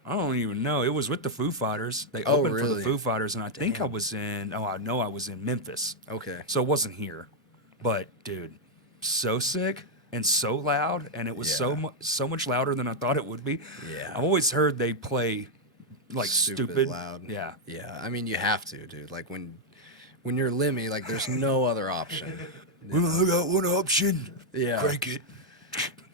I don't even know. It was with the Foo Fighters. They Oh, opened for the really? Foo Fighters, and I think I was in. Oh, I know I was in Memphis. Okay. So it wasn't here, but dude, so sick and so loud, and it was Yeah. so much louder than I thought it would be. Yeah. I've always heard they play like stupid. loud. Yeah. Yeah. I mean, you have to, dude. Like when you're Lemmy, like there's no other option. Well, I got one option. Yeah. Crank it.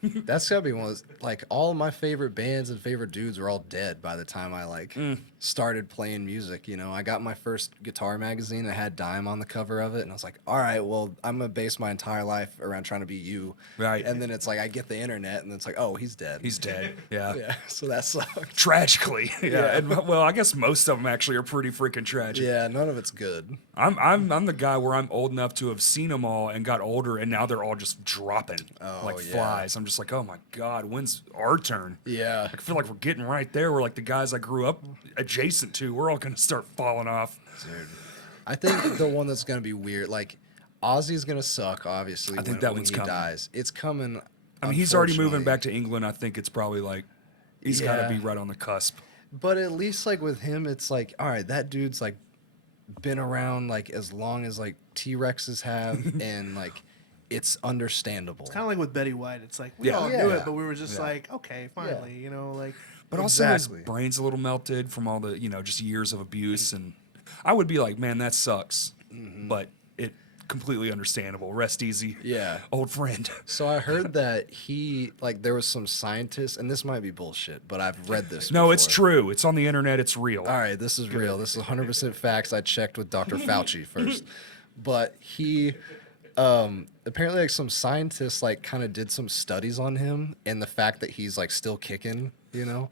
That's gotta be one of those, like all of my favorite bands and favorite dudes were all dead by the time I like started playing music. You know, I got my first guitar magazine that had Dime on the cover of it, and I was like, all right, well, I'm gonna base my entire life around trying to be you. Right. And then it's like I get the internet, and it's like, oh, he's dead. He's dead. Yeah. yeah. So that sucks. Tragically. Yeah. Yeah. And, well, I guess most of them actually are pretty freaking tragic. Yeah, none of it's good. I'm the guy where I'm old enough to have seen them all and got older, and now they're all just dropping like yeah. flies. I'm just like, oh my god, when's our turn? Yeah. I feel like we're getting right there. We're like the guys I grew up adjacent to. We're all gonna start falling off. Dude. I think the one that's gonna be weird, like Ozzy's gonna suck, obviously. I think when, that when one's he coming. dies. It's coming. I mean, he's already moving unfortunately. back to England. I think it's probably like he's got to Yeah. be right on the cusp. But at least like with him, it's like, all right, that dude's like been around like as long as like T-Rexes have, and like it's understandable. It's kind of like with Betty White. It's like we Yeah. all knew Yeah. it, but we were just Yeah. like, okay, finally, you know, like. But also Exactly. his brain's a little melted from all the just years of abuse, and I would be like, man, that sucks. But it completely understandable. Rest easy. Yeah. Old friend. So I heard that he like there was some scientists, and this might be bullshit, but I've read this. No, it's before. true. It's on the internet. It's real. All right, this is real. This is 100% facts. I checked with Dr. Fauci first. But he apparently like some scientists like kind of did some studies on him and the fact that he's like still kicking, you know?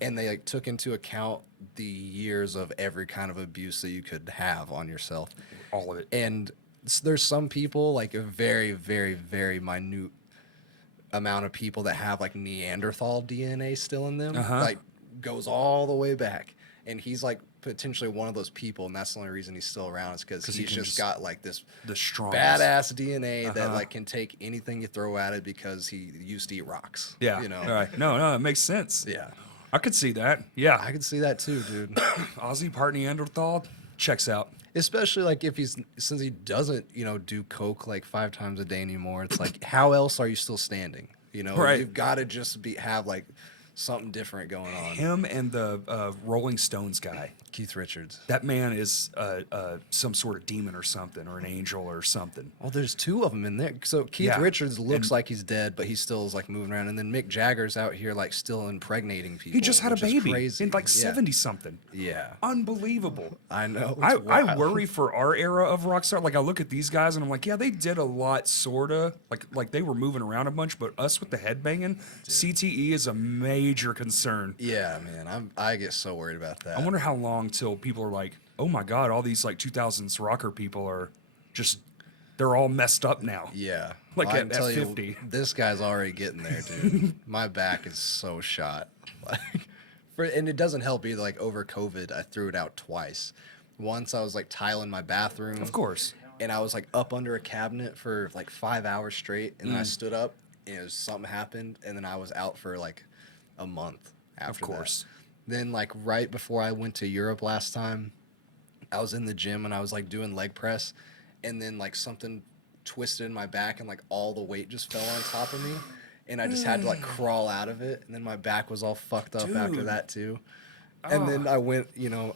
And they like took into account the years of every kind of abuse that you could have on yourself. All of it. And there's some people, like a very, very, very minute amount of people that have like Neanderthal DNA still in them, like goes all the way back. And he's like potentially one of those people, and that's the only reason he's still around is because he he's can just just- got like this The strongest. badass DNA that like can take anything you throw at it because he used to eat rocks. Yeah. you know. All right. No, it makes sense. Yeah, I could see that. Yeah. I can see that too, dude. Aussie part Neanderthal checks out. Especially like if since he doesn't do coke like 5 times a day anymore. It's like how else are you still standing? Right. You've got to just have like something different going on. Him and the Rolling Stones guy. Keith Richards. That man is some sort of demon or something, or an angel or something. Well, there's two of them in there. So Keith Yeah. Richards looks like he's dead, but he still is like moving around. And then Mick Jagger's out here like still impregnating people. He just had a which is baby crazy. in like Yeah. 70 something. Yeah, Unbelievable. I know. It's I wild. worry for our era of rock star. Like I look at these guys and I'm like, yeah, they did a lot, sorta. Like they were moving around a bunch, but us with the headbanging, CTE is a major concern. Yeah, man, I get so worried about that. I wonder how long till people are like, oh my god, all these like 2000s rocker people are just they're all messed up now. Yeah, Like Well, I at can tell 50. you, this guy's already getting there, dude. My back is so shot. Like, and it doesn't help either. Like over COVID, I threw it out twice. Once I was like tiling my bathroom, Of course. and I was like up under a cabinet for like 5 hours straight, and then I stood up, and something happened, and then I was out for like a month after course. that. Then like right before I went to Europe last time, I was in the gym and I was like doing leg press, and then like something twisted in my back and like all the weight just fell on top of me, and I just had to like crawl out of it, and then my back was all fucked up after Dude. that too. And then I went,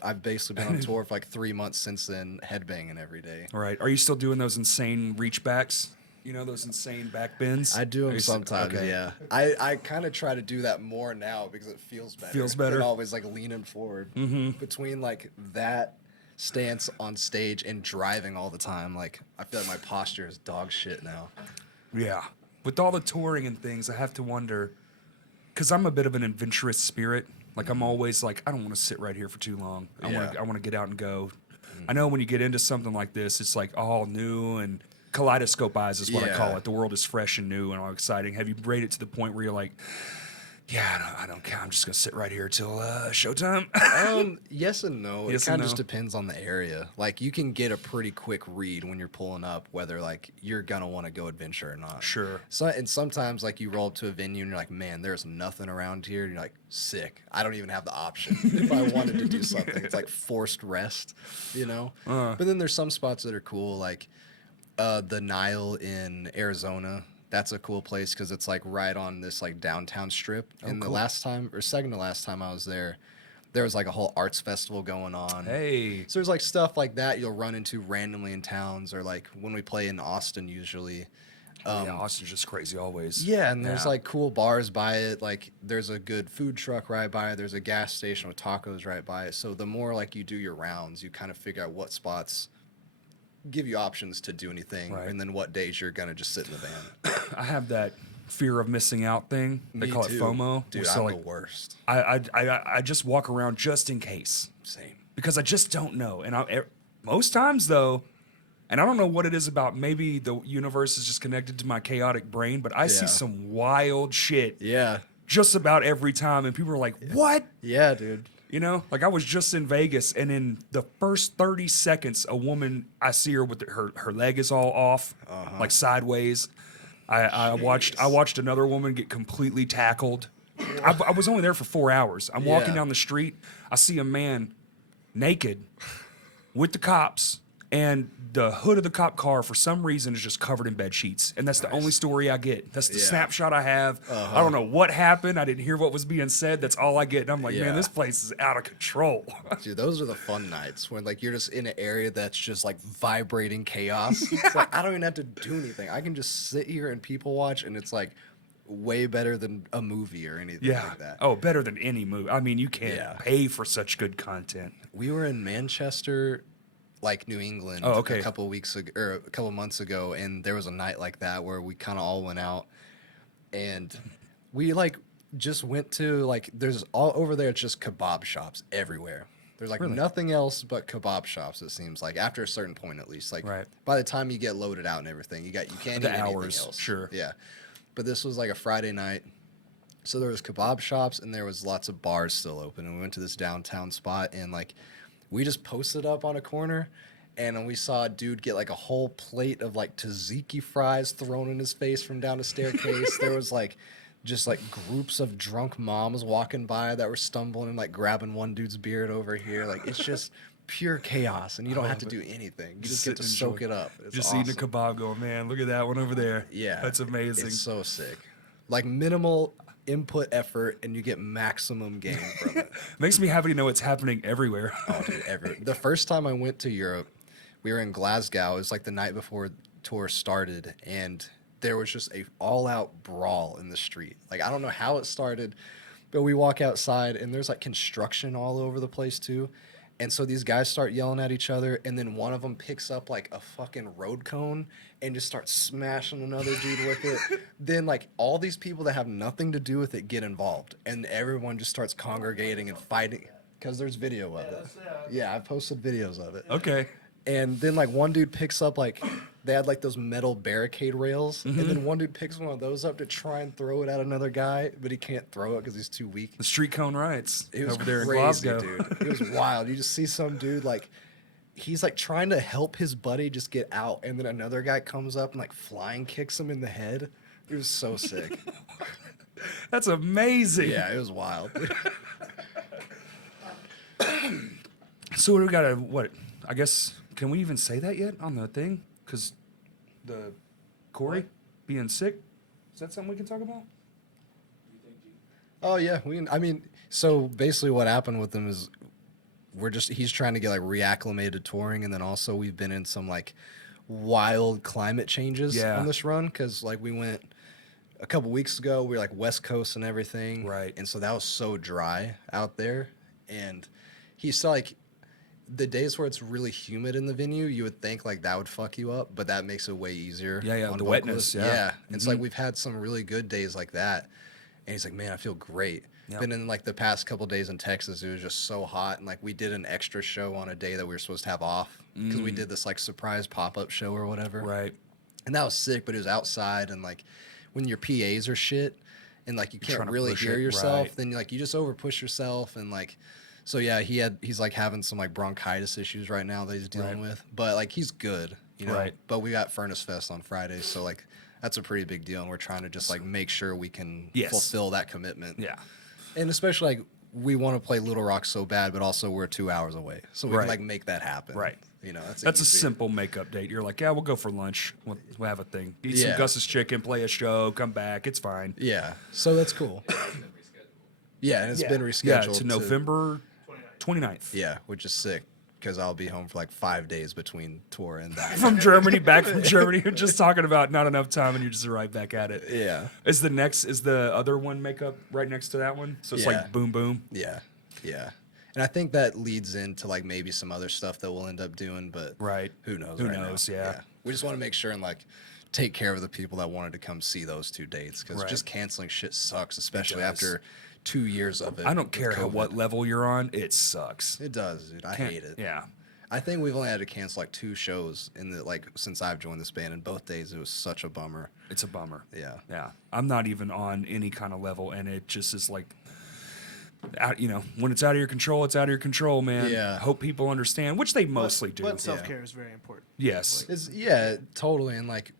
I've basically been on tour for like 3 months since then, headbanging every day. All right. Are you still doing those insane reach backs? You know, those insane back bends? I do Are them you sometimes, okay. yeah. I kind of try to do that more now because it feels better. Feels better? Than always like leaning forward. Mm-hmm. Between like that stance on stage and driving all the time, like I feel like my posture is dog shit now. Yeah. With all the touring and things, I have to wonder, because I'm a bit of an adventurous spirit. Like I'm always like, I don't want to sit right here for too long. I Yeah. want to get out and go. I know when you get into something like this, it's like all new and kaleidoscope eyes is what I call Yeah. it. The world is fresh and new and all exciting. Have you made it to the point where you're like, yeah, I don't care. I'm just gonna sit right here till showtime. Yes and no. Yes It kind and of just no. depends on the area. Like you can get a pretty quick read when you're pulling up whether like you're gonna want to go adventure or not. Sure. So and sometimes like you roll up to a venue and you're like, man, there's nothing around here. And you're like, sick. I don't even have the option if I wanted to do something. It's like forced rest, But then there's some spots that are cool, like the Nile in Arizona. That's a cool place because it's like right on this like downtown strip. And the last time or second to last time I was there was like a whole arts festival going on. Hey. So there's like stuff like that you'll run into randomly in towns, or like when we play in Austin usually. Yeah, Austin's just crazy always. Yeah, and there's Yeah. like cool bars by it. Like there's a good food truck right by it. There's a gas station with tacos right by it. So the more like you do your rounds, you kind of figure out what spots give you options to do anything, Right. and then what days you're gonna just sit in the van. I have that fear of missing out thing. They Me call too. it FOMO. Dude. So, I'm like, the worst. I just walk around just in case Same. because I just don't know. And most times though, and I don't know what it is about. Maybe the universe is just connected to my chaotic brain, but I see Yeah. some wild shit Yeah. just about every time, and people are like, "What?" Yeah, dude. You know, like I was just in Vegas, and in the first 30 seconds, a woman, I see her with her leg is all off, like sideways. I watched another woman get completely tackled. I was only there for 4 hours. I'm walking Yeah. down the street. I see a man naked with the cops, and the hood of the cop car for some reason is just covered in bed sheets, and that's the only story I get. That's the Yeah. snapshot I have. I don't know what happened. I didn't hear what was being said. That's all I get, and I'm like, Yeah. man, this place is out of control. Dude, those are the fun nights when like you're just in an area that's just like vibrating chaos. It's like I don't even have to do anything. I can just sit here and people watch, and it's like way better than a movie or anything Yeah. like that. Oh, better than any movie. I mean, you can't Yeah. pay for such good content. We were in Manchester, like New England, Oh, okay. a couple weeks ago or a couple months ago, and there was a night like that where we kind of all went out, and we like just went to like there's all over there. It's just kebab shops everywhere. There's like nothing else but kebab shops. It seems like after a certain point, at least. Like Right. by the time you get loaded out and everything, you can't The eat anything hours, else. sure. Yeah, but this was like a Friday night. So there was kebab shops and there was lots of bars still open, and we went to this downtown spot, and like we just posted up on a corner, and we saw a dude get like a whole plate of like tzatziki fries thrown in his face from down a staircase. There was like just like groups of drunk moms walking by that were stumbling and like grabbing one dude's beard over here. Like it's just pure chaos, and you don't have to do anything. You just get to sit and soak enjoy. it up. It's Just awesome. eating a kebab, going, man, look at that one over there. Yeah, That's amazing. It's so sick. Like minimal input effort and you get maximum gain from it. Makes me happy to know it's happening everywhere. Oh, dude, the first time I went to Europe, we were in Glasgow. It was like the night before tour started, and there was just a all-out brawl in the street. Like, I don't know how it started, but we walk outside, and there's like construction all over the place too. And so these guys start yelling at each other, and then one of them picks up like a fucking road cone and just starts smashing another dude with it. Then like all these people that have nothing to do with it get involved, and everyone just starts congregating and fighting because there's video of it. Yeah, I posted videos of it. Okay. And then like one dude picks up like they had like those metal barricade rails, and then one dude picks one of those up to try and throw it at another guy, but he can't throw it because he's too weak. The street cone riots It was over there crazy, in Glasgow. dude. It was wild. You just see some dude like he's like trying to help his buddy just get out, and then another guy comes up and like flying kicks him in the head. It was so sick. That's amazing. Yeah, it was wild. So we got I guess, can we even say that yet on the thing? Because the Corey being sick, is that something we can talk about? Oh yeah, I mean, so basically what happened with him is he's trying to get like reacclimated to touring, and then also we've been in some like wild climate changes on this run, because like we went a couple weeks ago, we were like West Coast and everything, right? And so that was so dry out there, and he's like, the days where it's really humid in the venue, you would think like that would fuck you up, but that makes it way easier. Yeah, on the vocalists. wetness. Yeah. It's like we've had some really good days like that, and he's like, man, I feel great. Yep. But in like the past couple days in Texas, it was just so hot, and like we did an extra show on a day that we were supposed to have off because we did this like surprise pop-up show or whatever. Right. And that was sick, but it was outside, and like when your PAs are shit and like you can't really hear yourself, then you just over push yourself, and like, so yeah, he's like having some like bronchitis issues right now that he's dealing with, but like he's good, you know. Right. But we got Furnace Fest on Friday, so like that's a pretty big deal, and we're trying to just like make sure we can fulfill that commitment. Yeah. And especially like we want to play Little Rock so bad, but also we're 2 hours away, so we can like make that happen. Right. You know, that's a simple makeup date. You're like, yeah, we'll go for lunch. We'll have a thing. Eat some Gus's chicken, play a show, come back. It's fine. Yeah. So that's cool. Yeah, and it's been rescheduled. Yeah, to November 29th. Yeah, which is sick, because I'll be home for like 5 days between tour and that. From Germany, back from Germany. You're just talking about not enough time, and you're just right back at it. Yeah. Is the other one makeup right next to that one? So it's like boom, boom. Yeah. Yeah. And I think that leads into like maybe some other stuff that we'll end up doing, but who knows? Who knows? Now. Yeah. We just want to make sure and like take care of the people that wanted to come see those 2 dates, because just canceling shit sucks, especially after 2 years of it. I don't care what level you're on, it sucks. It does, dude. I hate it. Yeah. I think we've only had to cancel like 2 shows since I've joined this band, and both days it was such a bummer. It's a bummer. Yeah. Yeah. I'm not even on any kind of level, and it just is like, when it's out of your control, it's out of your control, man. Yeah. Hope people understand, which they mostly do. But self-care is very important. Yes. Totally. And like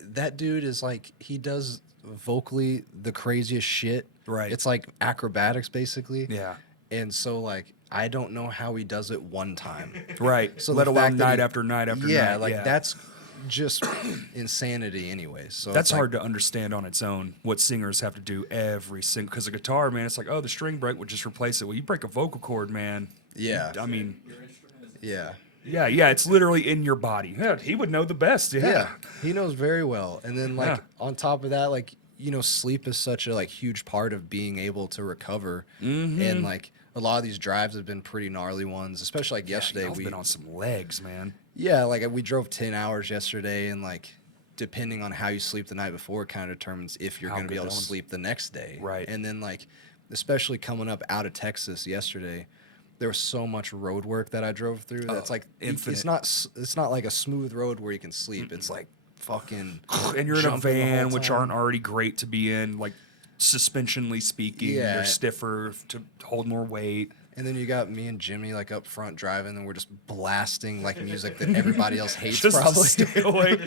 that dude is like, he does vocally the craziest shit. Right. It's like acrobatics basically. Yeah. And so like, I don't know how he does it one time. Right. So let the alone fact that night after night after night. That's just insanity anyways. So that's hard to understand on its own, what singers have to do every single, because a guitar, man, it's like, oh, the string break, would just replace it. Well, you break a vocal cord, man. Yeah. I mean, yeah. Yeah, it's literally in your body. Yeah, he would know the best. Yeah. He knows very well. And then like on top of that, like, sleep is such a like huge part of being able to recover. And like a lot of these drives have been pretty gnarly ones, especially like yesterday. We've been on some legs, man. Yeah, like we drove 10 hours yesterday, and like depending on how you sleep the night before, it kind of determines if you're going to be able to sleep the next day. Right. And then like, especially coming up out of Texas yesterday, there was so much road work that I drove through. That's like infinite. It's not like a smooth road where you can sleep. It's like fucking. And you're in a jumping the whole van, which time. aren't already great to be in, like suspensionally speaking. Yeah. They're stiffer to hold more weight. And then you got me and Jimmy like up front driving, and we're just blasting like music that everybody else hates. Just probably. to stay away.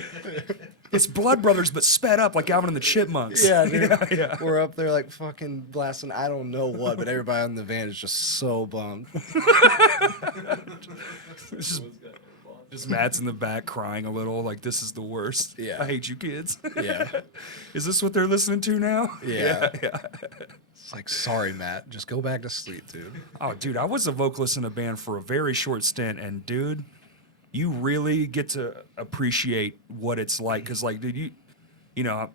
It's Blood Brothers, but sped up like Alvin and the Chipmunks. Yeah, dude. Yeah. We're up there like fucking blasting I don't know what, but everybody in the van is just so bummed. This is Just Matt's in the back crying a little, like this is the worst. Yeah. I hate you kids. Yeah. Is this what they're listening to now? Yeah. Yeah. It's like, sorry, Matt. Just go back to sleep, dude. Oh, dude, I was a vocalist in a band for a very short stint, and dude, you really get to appreciate what it's like. Cause like, dude, you know, I'm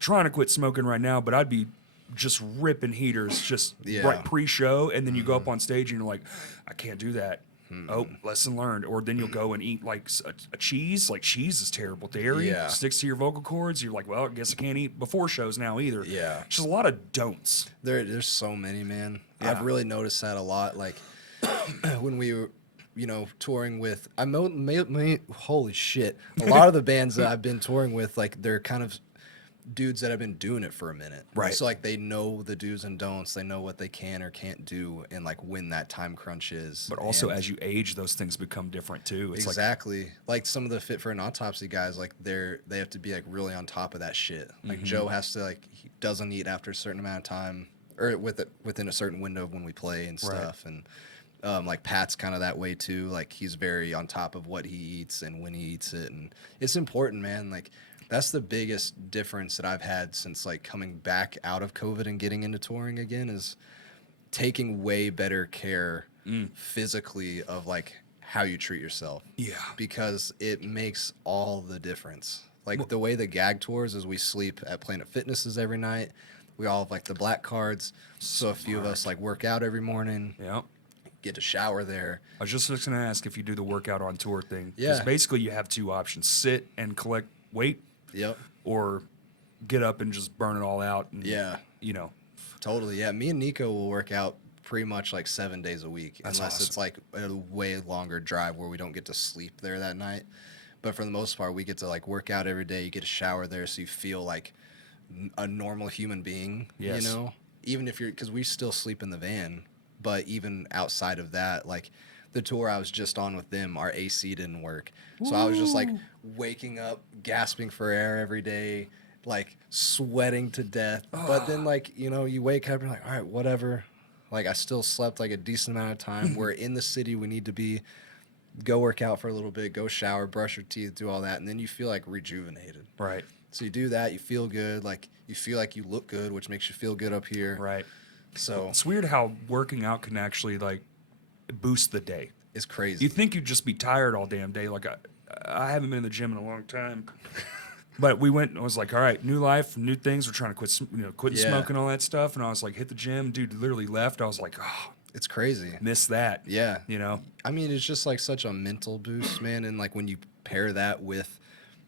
trying to quit smoking right now, but I'd be just ripping heaters just right pre-show, and then you go up on stage and you're like, I can't do that. Oh, lesson learned. Or then you'll go and eat like a cheese. Like cheese is terrible. Dairy sticks to your vocal cords. You're like, well, I guess I can't eat before shows now either. Yeah. Just a lot of don'ts. There's so many, man. Yeah. I've really noticed that a lot. Like when we were, you know, touring with, holy shit. A lot of the bands that I've been touring with, like they're kind of dudes that have been doing it for a minute. Right. So like they know the do's and don'ts. They know what they can or can't do and like when that time crunch is. But also as you age, those things become different too. It's exactly. Like some of the Fit for an Autopsy guys, like they have to be like really on top of that shit. Like Joe has to like, he doesn't eat after a certain amount of time or within a certain window of when we play and stuff. And like Pat's kind of that way too. Like he's very on top of what he eats and when he eats it. And it's important, man. Like that's the biggest difference that I've had since like coming back out of COVID and getting into touring again is taking way better care physically of like how you treat yourself. Yeah. Because it makes all the difference. Like the way the gag tours is we sleep at Planet Fitnesses every night. We all have like the black cards. So a few of us like work out every morning. Yeah. Get to shower there. I was just going to ask if you do the workout on tour thing. Yeah. Because basically you have two options: sit and collect weight. Yep. Or get up and just burn it all out. And, yeah. You know. Totally. Yeah. Me and Nico will work out pretty much like 7 days a week. That's unless awesome. It's like a way longer drive where we don't get to sleep there that night. But for the most part, we get to like work out every day. You get to shower there so you feel like a normal human being. Yes. You know? Even if because we still sleep in the van. But even outside of that, like the tour I was just on with them, our AC didn't work. So I was just like waking up, gasping for air every day, like sweating to death. But then like, you know, you wake up and you're like, all right, whatever. Like I still slept like a decent amount of time. We're in the city. We need to be, go work out for a little bit, go shower, brush your teeth, do all that. And then you feel like rejuvenated. Right. So you do that. You feel good. Like you feel like you look good, which makes you feel good up here. Right. So it's weird how working out can actually like boost the day. It's crazy. You think you'd just be tired all damn day. Like I haven't been in the gym in a long time, but we went and I was like, all right, new life, new things. We're trying to quit, quitting smoking, all that stuff. And I was like, hit the gym, dude. Literally left. I was like, oh, it's crazy. Miss that. Yeah. You know. I mean, it's just like such a mental boost, man. And like when you pair that with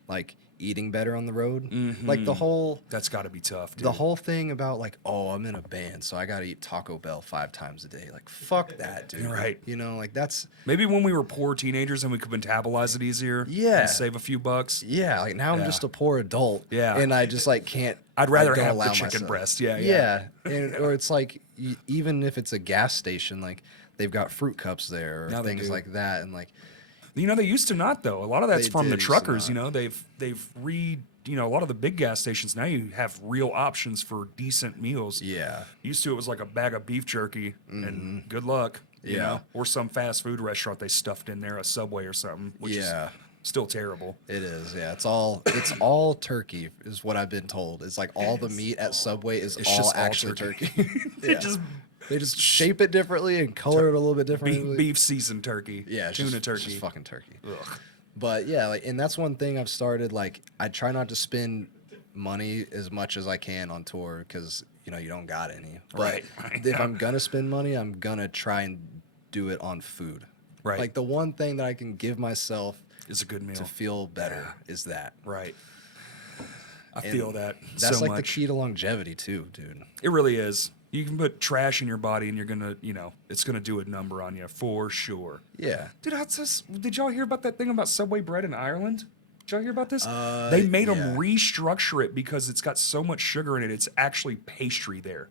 like eating better on the road, like the whole that's got to be tough, dude. The whole thing about like, oh, I'm in a band, so I got to eat Taco Bell 5 times a day. Like, fuck that, dude. Right. You know, like that's maybe when we were poor teenagers and we could metabolize it easier. Yeah. And save a few bucks. Yeah. Like now I'm just a poor adult. Yeah. And I just like can't. I'd rather I don't have the allow chicken myself. breast. Yeah. Yeah. And, or it's like even if it's a gas station, like they've got fruit cups there or Now they things do. like that, and like. You know, they used to not though. A lot of that's They from the did used to truckers. not. You know, they've you know, a lot of the big gas stations now you have real options for decent meals. Yeah. Used to it was like a bag of beef jerky and good luck. You Yeah. know, or some fast food restaurant they stuffed in there, a Subway or something, which is still terrible. It is, yeah. It's all turkey, is what I've been told. It's like all the meat at Subway is It's all just all actually turkey. turkey. They just shape it differently and color it a little bit differently. Beef seasoned turkey. Yeah, it's tuna just, turkey. It's just fucking turkey. Ugh. But yeah, like, and that's one thing I've started. Like, I try not to spend money as much as I can on tour because you know you don't got any. But Right. if I'm gonna spend money, I'm gonna try and do it on food. Right. Like the one thing that I can give myself It's a good meal. to feel better is that. Right. I And feel that That's so like much. the key to longevity too, dude. It really is. You can put trash in your body and you're gonna, you know, it's gonna do a number on you for sure. Yeah. Dude, did y'all hear about that thing about Subway bread in Ireland? Did y'all hear about this? They made them restructure it because it's got so much sugar in it. It's actually pastry there.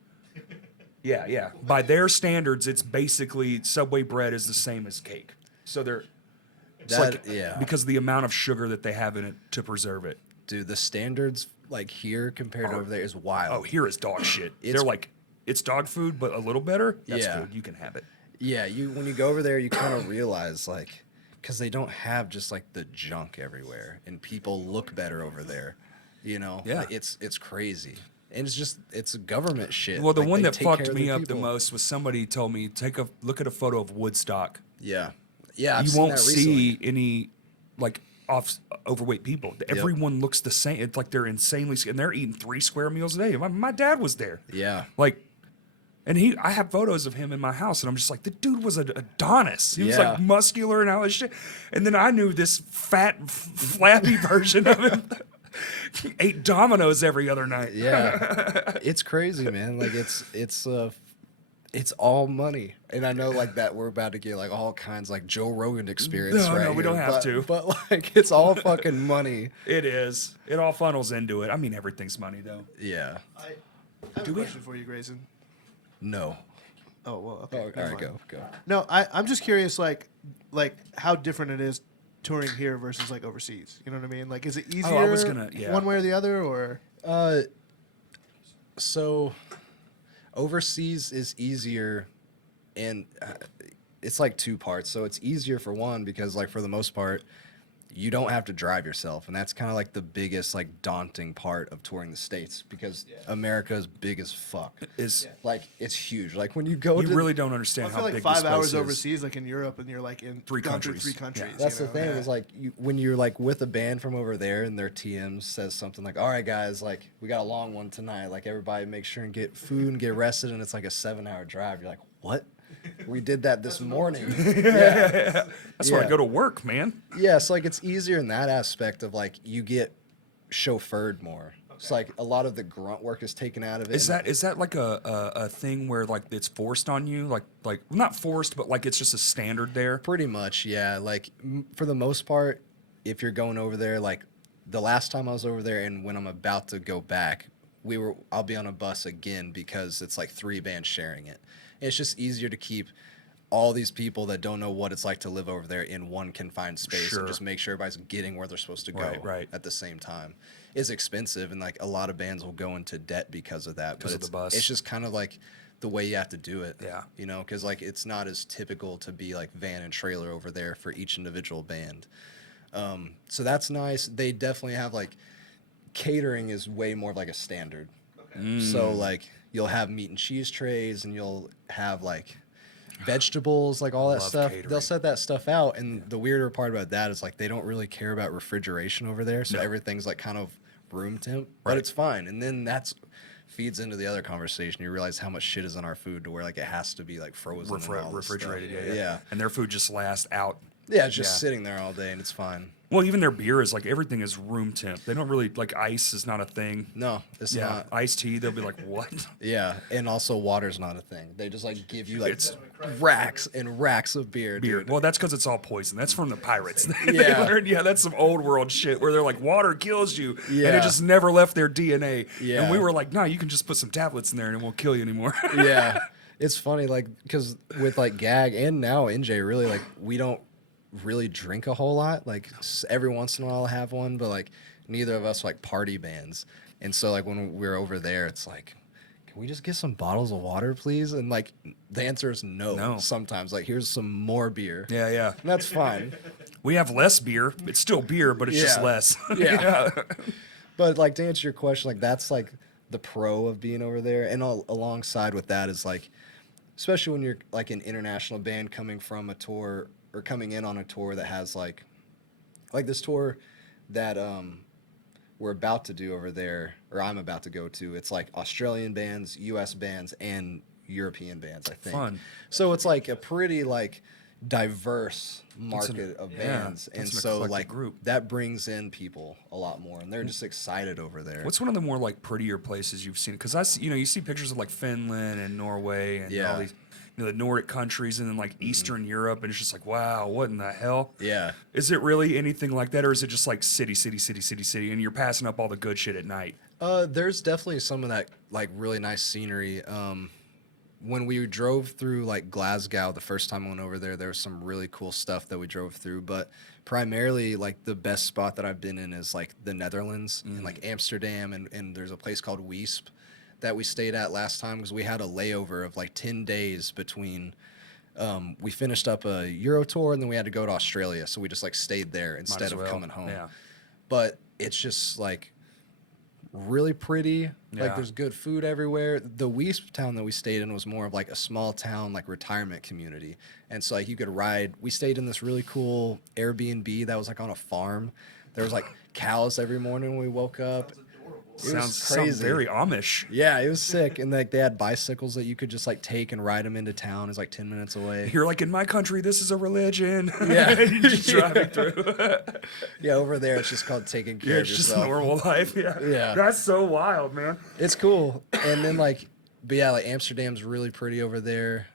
Yeah. By their standards, it's basically Subway bread is the same as cake. So because of the amount of sugar that they have in it to preserve it. Dude, the standards like here compared to over there is wild. Oh, here is dog shit. It's- They're like, it's dog food, but a little better. That's Yeah. food. You can have it. Yeah, when you go over there, you kind of realize like, because they don't have just like the junk everywhere, and people look better over there. You know, Yeah. Like, it's crazy, and it's government shit. Well, the Like, one they that take care fucked of me their up the people. most was somebody told me take a look at a photo of Woodstock. Yeah, I've You seen won't that see recently. any like overweight people. Everyone looks the same. It's like they're insanely, and they're eating 3 square meals a day. My dad was there. Yeah, Like, and I have photos of him in my house, and I'm just like, the dude was an Adonis. He was Yeah. like muscular and all this shit. And then I knew this fat, flabby version of him ate Dominoes every other night. yeah, it's crazy, man. Like it's all money, and I know like that we're about to get like all kinds like Joe Rogan experience. No, right no, we here, don't have but, to. But like it's all fucking money. It is. It all funnels into it. I mean, everything's money, though. Yeah. I have a question for you, Grayson. No. Oh well, okay. Oh, all never right, mind. go. No, I'm just curious, like how different it is touring here versus like overseas. You know what I mean? Like, is it easier I was gonna- yeah. one way or the other, or So overseas is easier, and it's like 2 parts. So it's easier for one because like for the most part you don't have to drive yourself, and that's kind of like the biggest like daunting part of touring the States, because America is big as fuck. Like it's huge. Like when you go You to really don't understand I how feel like big 5 this place hours is. overseas, like in Europe, and you're like in Three gone through countries. 3 countries. Yeah. That's you the know? thing Yeah. is like when you're like with a band from over there and their TM says something like, all right guys, like we got a long one tonight, like everybody make sure and get food and get rested, and it's like a 7-hour drive. You're like, what? We did that this morning. Yeah. That's why I Yeah. go to work, man. Yeah, so like it's easier in that aspect of like you get chauffeured more. It's like a lot of the grunt work is taken out of it. Is and that like a thing where like it's forced on you? Like well, not forced, but like it's just a standard there. Pretty much, yeah. Like for the most part, if you're going over there, like the last time I was over there and when I'm about to go back, I'll be on a bus again because it's like 3 bands sharing it. And it's just easier to keep all these people that don't know what it's like to live over there in one confined space Sure. and just make sure everybody's getting where they're supposed to go Right. at the same time. It's expensive, and like a lot of bands will go into debt because of that. Because of the bus. It's just kind of like the way you have to do it. Yeah. You know, because like it's not as typical to be like van and trailer over there for each individual band. So that's nice. They definitely have like catering is way more of like a standard. So like you'll have meat and cheese trays, and you'll have like vegetables, like all that Love stuff. catering. They'll set that stuff out, and the weirder part about that is like they don't really care about refrigeration over there, so No. everything's like kind of room temp, but Right. it's fine. And then that's feeds into the other conversation. You realize how much shit is in our food to where like it has to be like frozen, and all this Refrigerated, stuff. yeah. And their food just lasts out. Yeah, it's just Yeah. sitting there all day, and it's fine. Well, even their beer is like everything is room temp. They don't really like ice is not a thing. No, it's Yeah, not. iced tea. They'll be like, what? Yeah, and also water's not a thing. They just like give you like It's- racks and racks of beer. Beer. Dude. Well, that's because it's all poison. That's from the pirates. They Yeah. learned, that's some old world shit where they're like, water kills you. And Yeah. it just never left their DNA. Yeah. And we were like, no, you can just put some tablets in there and it won't kill you anymore. Yeah, it's funny, like because with like Gag and now NJ, really like we don't really drink a whole lot. Like every once in a while I'll have one, but like neither of us are, like party bands. And so like when we're over there, it's like, can we just get some bottles of water, please? And like the answer is no. No. Sometimes like here's some more beer. Yeah. And that's fine. We have less beer. It's still beer, but it's just Yeah. less. Yeah. But like to answer your question, like that's like the pro of being over there, and alongside with that is like, especially when you're like an international band coming from a tour or coming in on a tour that has like this tour that we're about to do over there, or I'm about to go to. It's like Australian bands, U.S. bands, and European bands, I think. Fun. So it's like a pretty like diverse market of bands, and that's an so eclectic like group. that brings in people a lot more, and they're just excited over there. What's one of the more like prettier places you've seen? Because I see, you see pictures of like Finland and Norway and Yeah. all these, the Nordic countries, and then like Eastern Europe, and it's just like, wow, what in the hell? Yeah. Is it really anything like that, or is it just like city, and you're passing up all the good shit at night? There's definitely some of that like really nice scenery. When we drove through like Glasgow the first time I went over there, there was some really cool stuff that we drove through. But primarily, like the best spot that I've been in is like the Netherlands and like Amsterdam, and there's a place called Weesp that we stayed at last time because we had a layover of like 10 days between we finished up a Euro tour, and then we had to go to Australia, so we just like stayed there instead of coming home. Yeah. But it's just like really pretty. Yeah. Like there's good food everywhere. The Weesp town that we stayed in was more of like a small town, like retirement community. And so like you could ride. We stayed in this really cool Airbnb that was like on a farm. There was like cows every morning when we woke up. It was Sounds crazy. very Amish. Yeah, it was sick. And like they had bicycles that you could just like take and ride them into town. It's like 10 minutes away. You're like, in my country, this is a religion. Yeah. You're just driving through. Yeah, over there it's just called taking care Yeah, of it's just yourself. normal life. Yeah. Yeah. That's so wild, man. It's cool. And then like, but yeah, like Amsterdam's really pretty over there.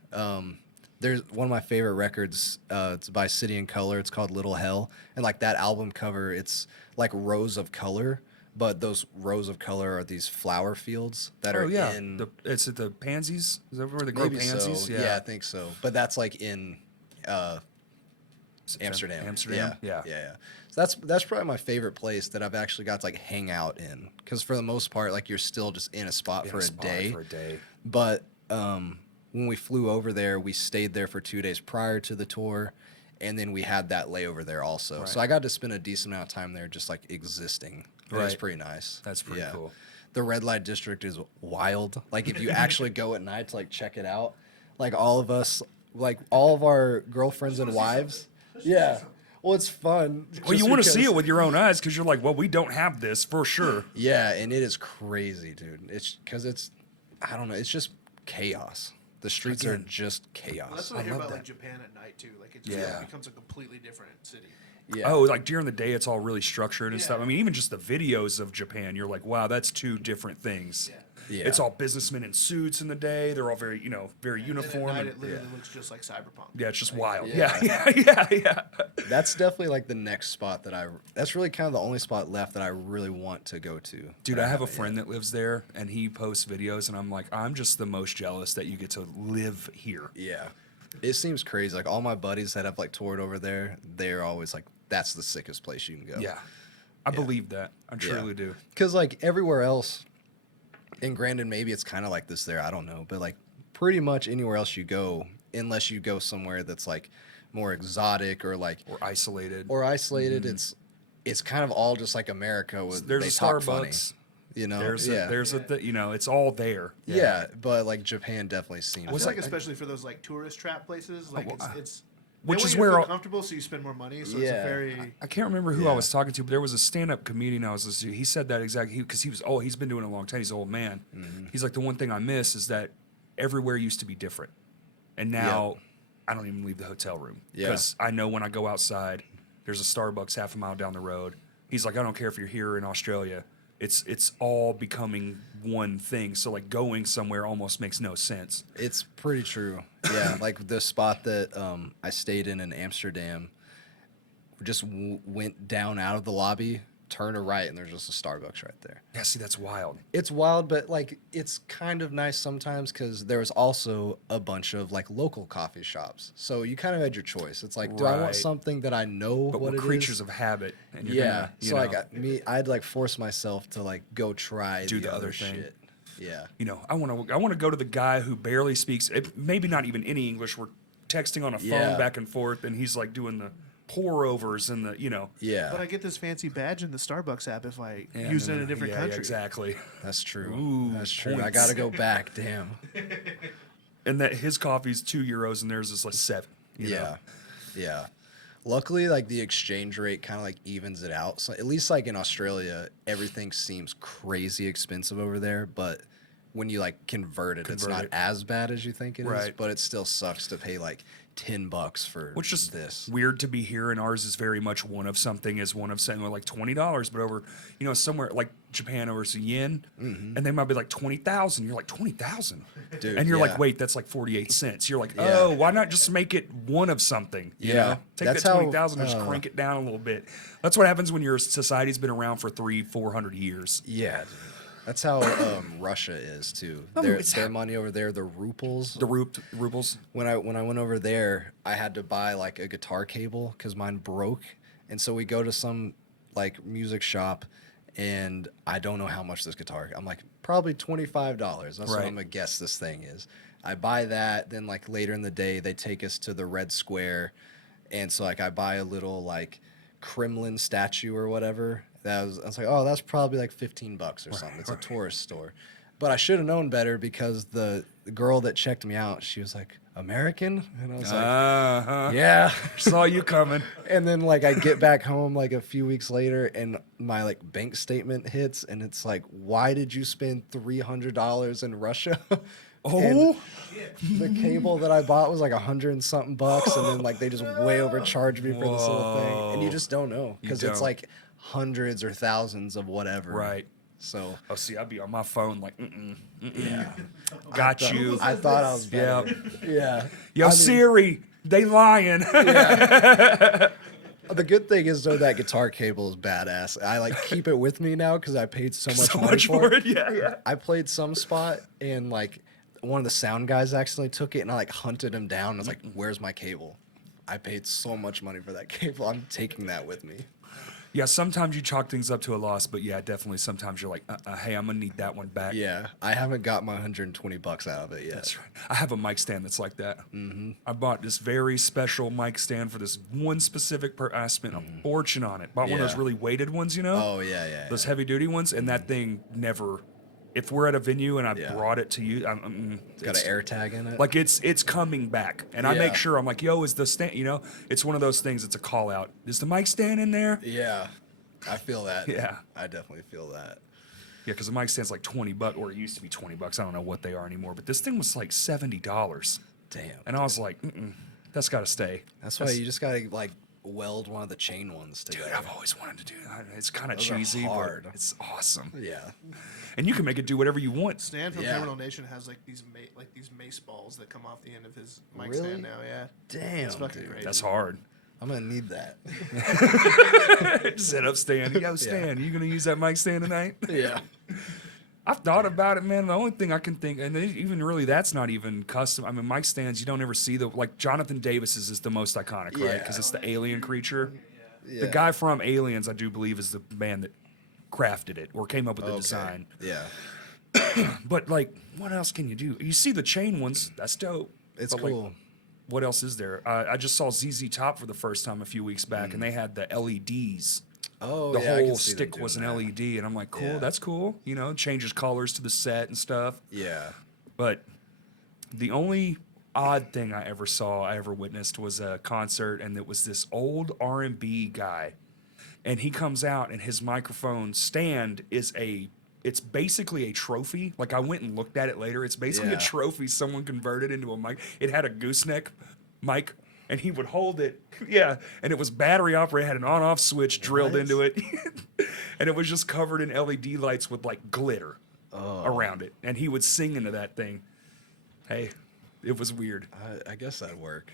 There's one of my favorite records. It's by City and Color. It's called Little Hell. And like that album cover, it's like rows of color, but those rows of color are these flower fields that are in. It's at the Pansies. Is that where they grow Maybe pansies? so. Yeah, I think so. But that's like in Amsterdam. Amsterdam. Yeah. So that's probably my favorite place that I've actually got to like hang out in, because for the most part, like you're still just in a spot for a day. But when we flew over there, we stayed there for 2 days prior to the tour, and then we had that layover there also. Right. So I got to spend a decent amount of time there, just like existing. Right. It was pretty nice. That's pretty cool. The red light district is wild. Like if you actually go at night to like check it out, like all of us, like all of our girlfriends and wives. Yeah. Well, it's fun. Well, you want to see it with your own eyes because you're like, well, we don't have this for sure. Yeah, and it is crazy, dude. It's because it's, I don't know, it's just chaos. The streets are just chaos. Well, that's what I hear about like Japan at night too. Like it just becomes a completely different city. Yeah. Oh, like during the day, it's all really structured and stuff. I mean, even just the videos of Japan, you're like, wow, that's two different things. Yeah. It's all businessmen in suits in the day. They're all very, very And uniform. then at night, it literally looks just like cyberpunk. Yeah, it's just Like, wild. Yeah. Yeah. That's definitely like the next spot that that's really kind of the only spot left that I really want to go to. Dude, I have a friend that lives there, and he posts videos, and I'm like, I'm just the most jealous that you get to live here. Yeah. It seems crazy. Like all my buddies that have like toured over there, they're always like, that's the sickest place you can go. Yeah. I believe that. I truly do. Because like everywhere else, and granted, maybe it's kind of like this there, I don't know, but like pretty much anywhere else you go, unless you go somewhere that's like more exotic or like Or isolated. it's kind of all just like America with There's they a talk Starbucks. funny, you know. There's it's all there. Yeah, but like Japan definitely seems. I feel like especially for those like tourist trap places, like it's which they is want you to where feel I'll- comfortable, so you spend more money. So it's a very I can't remember who I was talking to, but there was a stand-up comedian I was listening to. He said that exactly because he's been doing it a long time. He's an old man. He's like, the one thing I miss is that everywhere used to be different, and now I don't even leave the hotel room because I know when I go outside, there's a Starbucks half a mile down the road. He's like, I don't care if you're here in Australia. It's all becoming one thing. So like going somewhere almost makes no sense. It's pretty true. Yeah, like the spot that I stayed in Amsterdam, just went down out of the lobby, turn a right, and there's just a Starbucks right there. Yeah, see, that's wild. It's wild, but like it's kind of nice sometimes because there was also a bunch of like local coffee shops. So you kind of had your choice. It's like, do I want Right. something that I know But what we're it creatures is? of habit. And you're Yeah. gonna, you So know, like I'd like force myself to like go try Do the the other other thing. shit. Yeah. I want to go to the guy who barely speaks, maybe not even any English. We're texting on a phone back and forth, and he's like doing the pour overs and Yeah. But I get this fancy badge in the Starbucks app if I use it in a different country. Yeah, exactly. That's true. Ooh, That's true. I points. got to go back. Damn. And that his coffee's €2 and theirs is like 7. you know? Yeah. Luckily, like the exchange rate kind of like evens it out. So at least like in Australia, everything seems crazy expensive over there. But when you like convert it, it's not as bad as you think it is. Right. But it still sucks to pay like $10 for Which is this. weird to be here, and ours is very much one of something is one of something like $20, but over somewhere like Japan over some yen, and they might be like 20,000. You're like 20,000, Dude, and you're yeah. like, wait, that's like 48 cents. You're like, Yeah. oh, why not just make it one of something? You Yeah. know? Take That's that how, 20,000 and just crank it down a little bit. That's what happens when your society's been around for 300-400 years. Yeah, dude. That's how Russia is too. I mean, Their money over there, the rubles. The rubles. When I went over there, I had to buy like a guitar cable because mine broke, and so we go to some like music shop, and I don't know how much this guitar. I'm like, probably $25. That's what Right. I'm gonna guess this thing is. I buy that, then like later in the day they take us to the Red Square, and so like I buy a little like Kremlin statue or whatever. I was like, oh, that's probably like $15 or something. It's a tourist store. But I should have known better because the girl that checked me out, she was like, American? And I was like, Uh-huh. yeah. Saw you coming. And then like I get back home like a few weeks later and my like bank statement hits and it's like, why did you spend $300 in Russia? Oh, The cable that I bought was like $100 and something bucks, and then like they just way overcharged me for this little thing, and you just don't know because it's don't. like hundreds or thousands of whatever. right. So Oh, see, I'd be on my phone like, yeah, got you. I thought I was Yeah. better. Yeah. Yo, I mean, Siri, they lying. The good thing is though that guitar cable is badass. I like keep it with me now because I paid so much so money much for it. Yeah, yeah. I played some spot and like one of the sound guys accidentally took it and I like hunted him down. I was like, "Where's my cable?" I paid so much money for that cable. I'm taking that with me. Yeah, sometimes you chalk things up to a loss, but yeah, definitely sometimes you're like, hey, I'm going to need that one back. Yeah, I haven't got my $120 out of it yet. That's right. I have a mic stand that's like that. Mm-hmm. I bought this very special mic stand for this one specific I spent a fortune on it. Bought one of those Yeah. really weighted ones, you know? Oh yeah. Those heavy duty ones, and that thing never. If we're at a venue and I Yeah. brought it to you, It's got an air tag in it. like it's coming back, and I make Yeah. sure I'm like, yo, is the stand? You know, it's one of those things. It's a call out. Is the mic stand in there? Yeah, I feel that. Yeah. I definitely feel that. Yeah, because the mic stand's like $20, or it used to be $20. I don't know what they are anymore, but this thing was like $70, Damn. and I was like, that's got to stay. That's why you just gotta like weld one of the chain ones Dude, together. I've always wanted to do that. It's kind of Those are cheesy, hard. but it's awesome. Yeah. And you can make it do whatever you want. Stan from Yeah. Criminal Nation has like these mace balls that come off the end of his mic Really? stand now. Yeah, Damn, it's fucking dude. crazy. That's hard. I'm gonna need that. Set up Stan. Yo, Stan, you gonna use that mic stand tonight? Yeah. I've thought about it, man. The only thing I can think, and even really, that's not even custom. I mean, mic stands, you don't ever see like Jonathan Davis's is the most iconic, right? Yeah. Because it's the alien creature. Yeah. The guy from Aliens, I do believe, is the man that crafted it or came up with the Okay. design. Yeah. But like, what else can you do? You see the chain ones, that's dope. It's But, like, cool. what else is there? I just saw ZZ Top for the first time a few weeks back, and they had the LEDs. Oh, The yeah, I can whole see them stick doing was an that. LED, and I'm like, cool, Yeah. that's cool. You know, changes colors to the set and stuff. Yeah. But the only odd thing I ever witnessed, was a concert, and it was this old R&B guy, and he comes out, and his microphone stand is it's basically a trophy. Like, I went and looked at it later. It's basically Yeah. a trophy someone converted into a mic. It had a gooseneck mic, and he would hold it. Yeah, and it was battery operated, had an on-off switch drilled What? into it, and it was just covered in LED lights with like glitter Oh. around it, and he would sing into that thing. Hey, it was weird. I guess that'd work.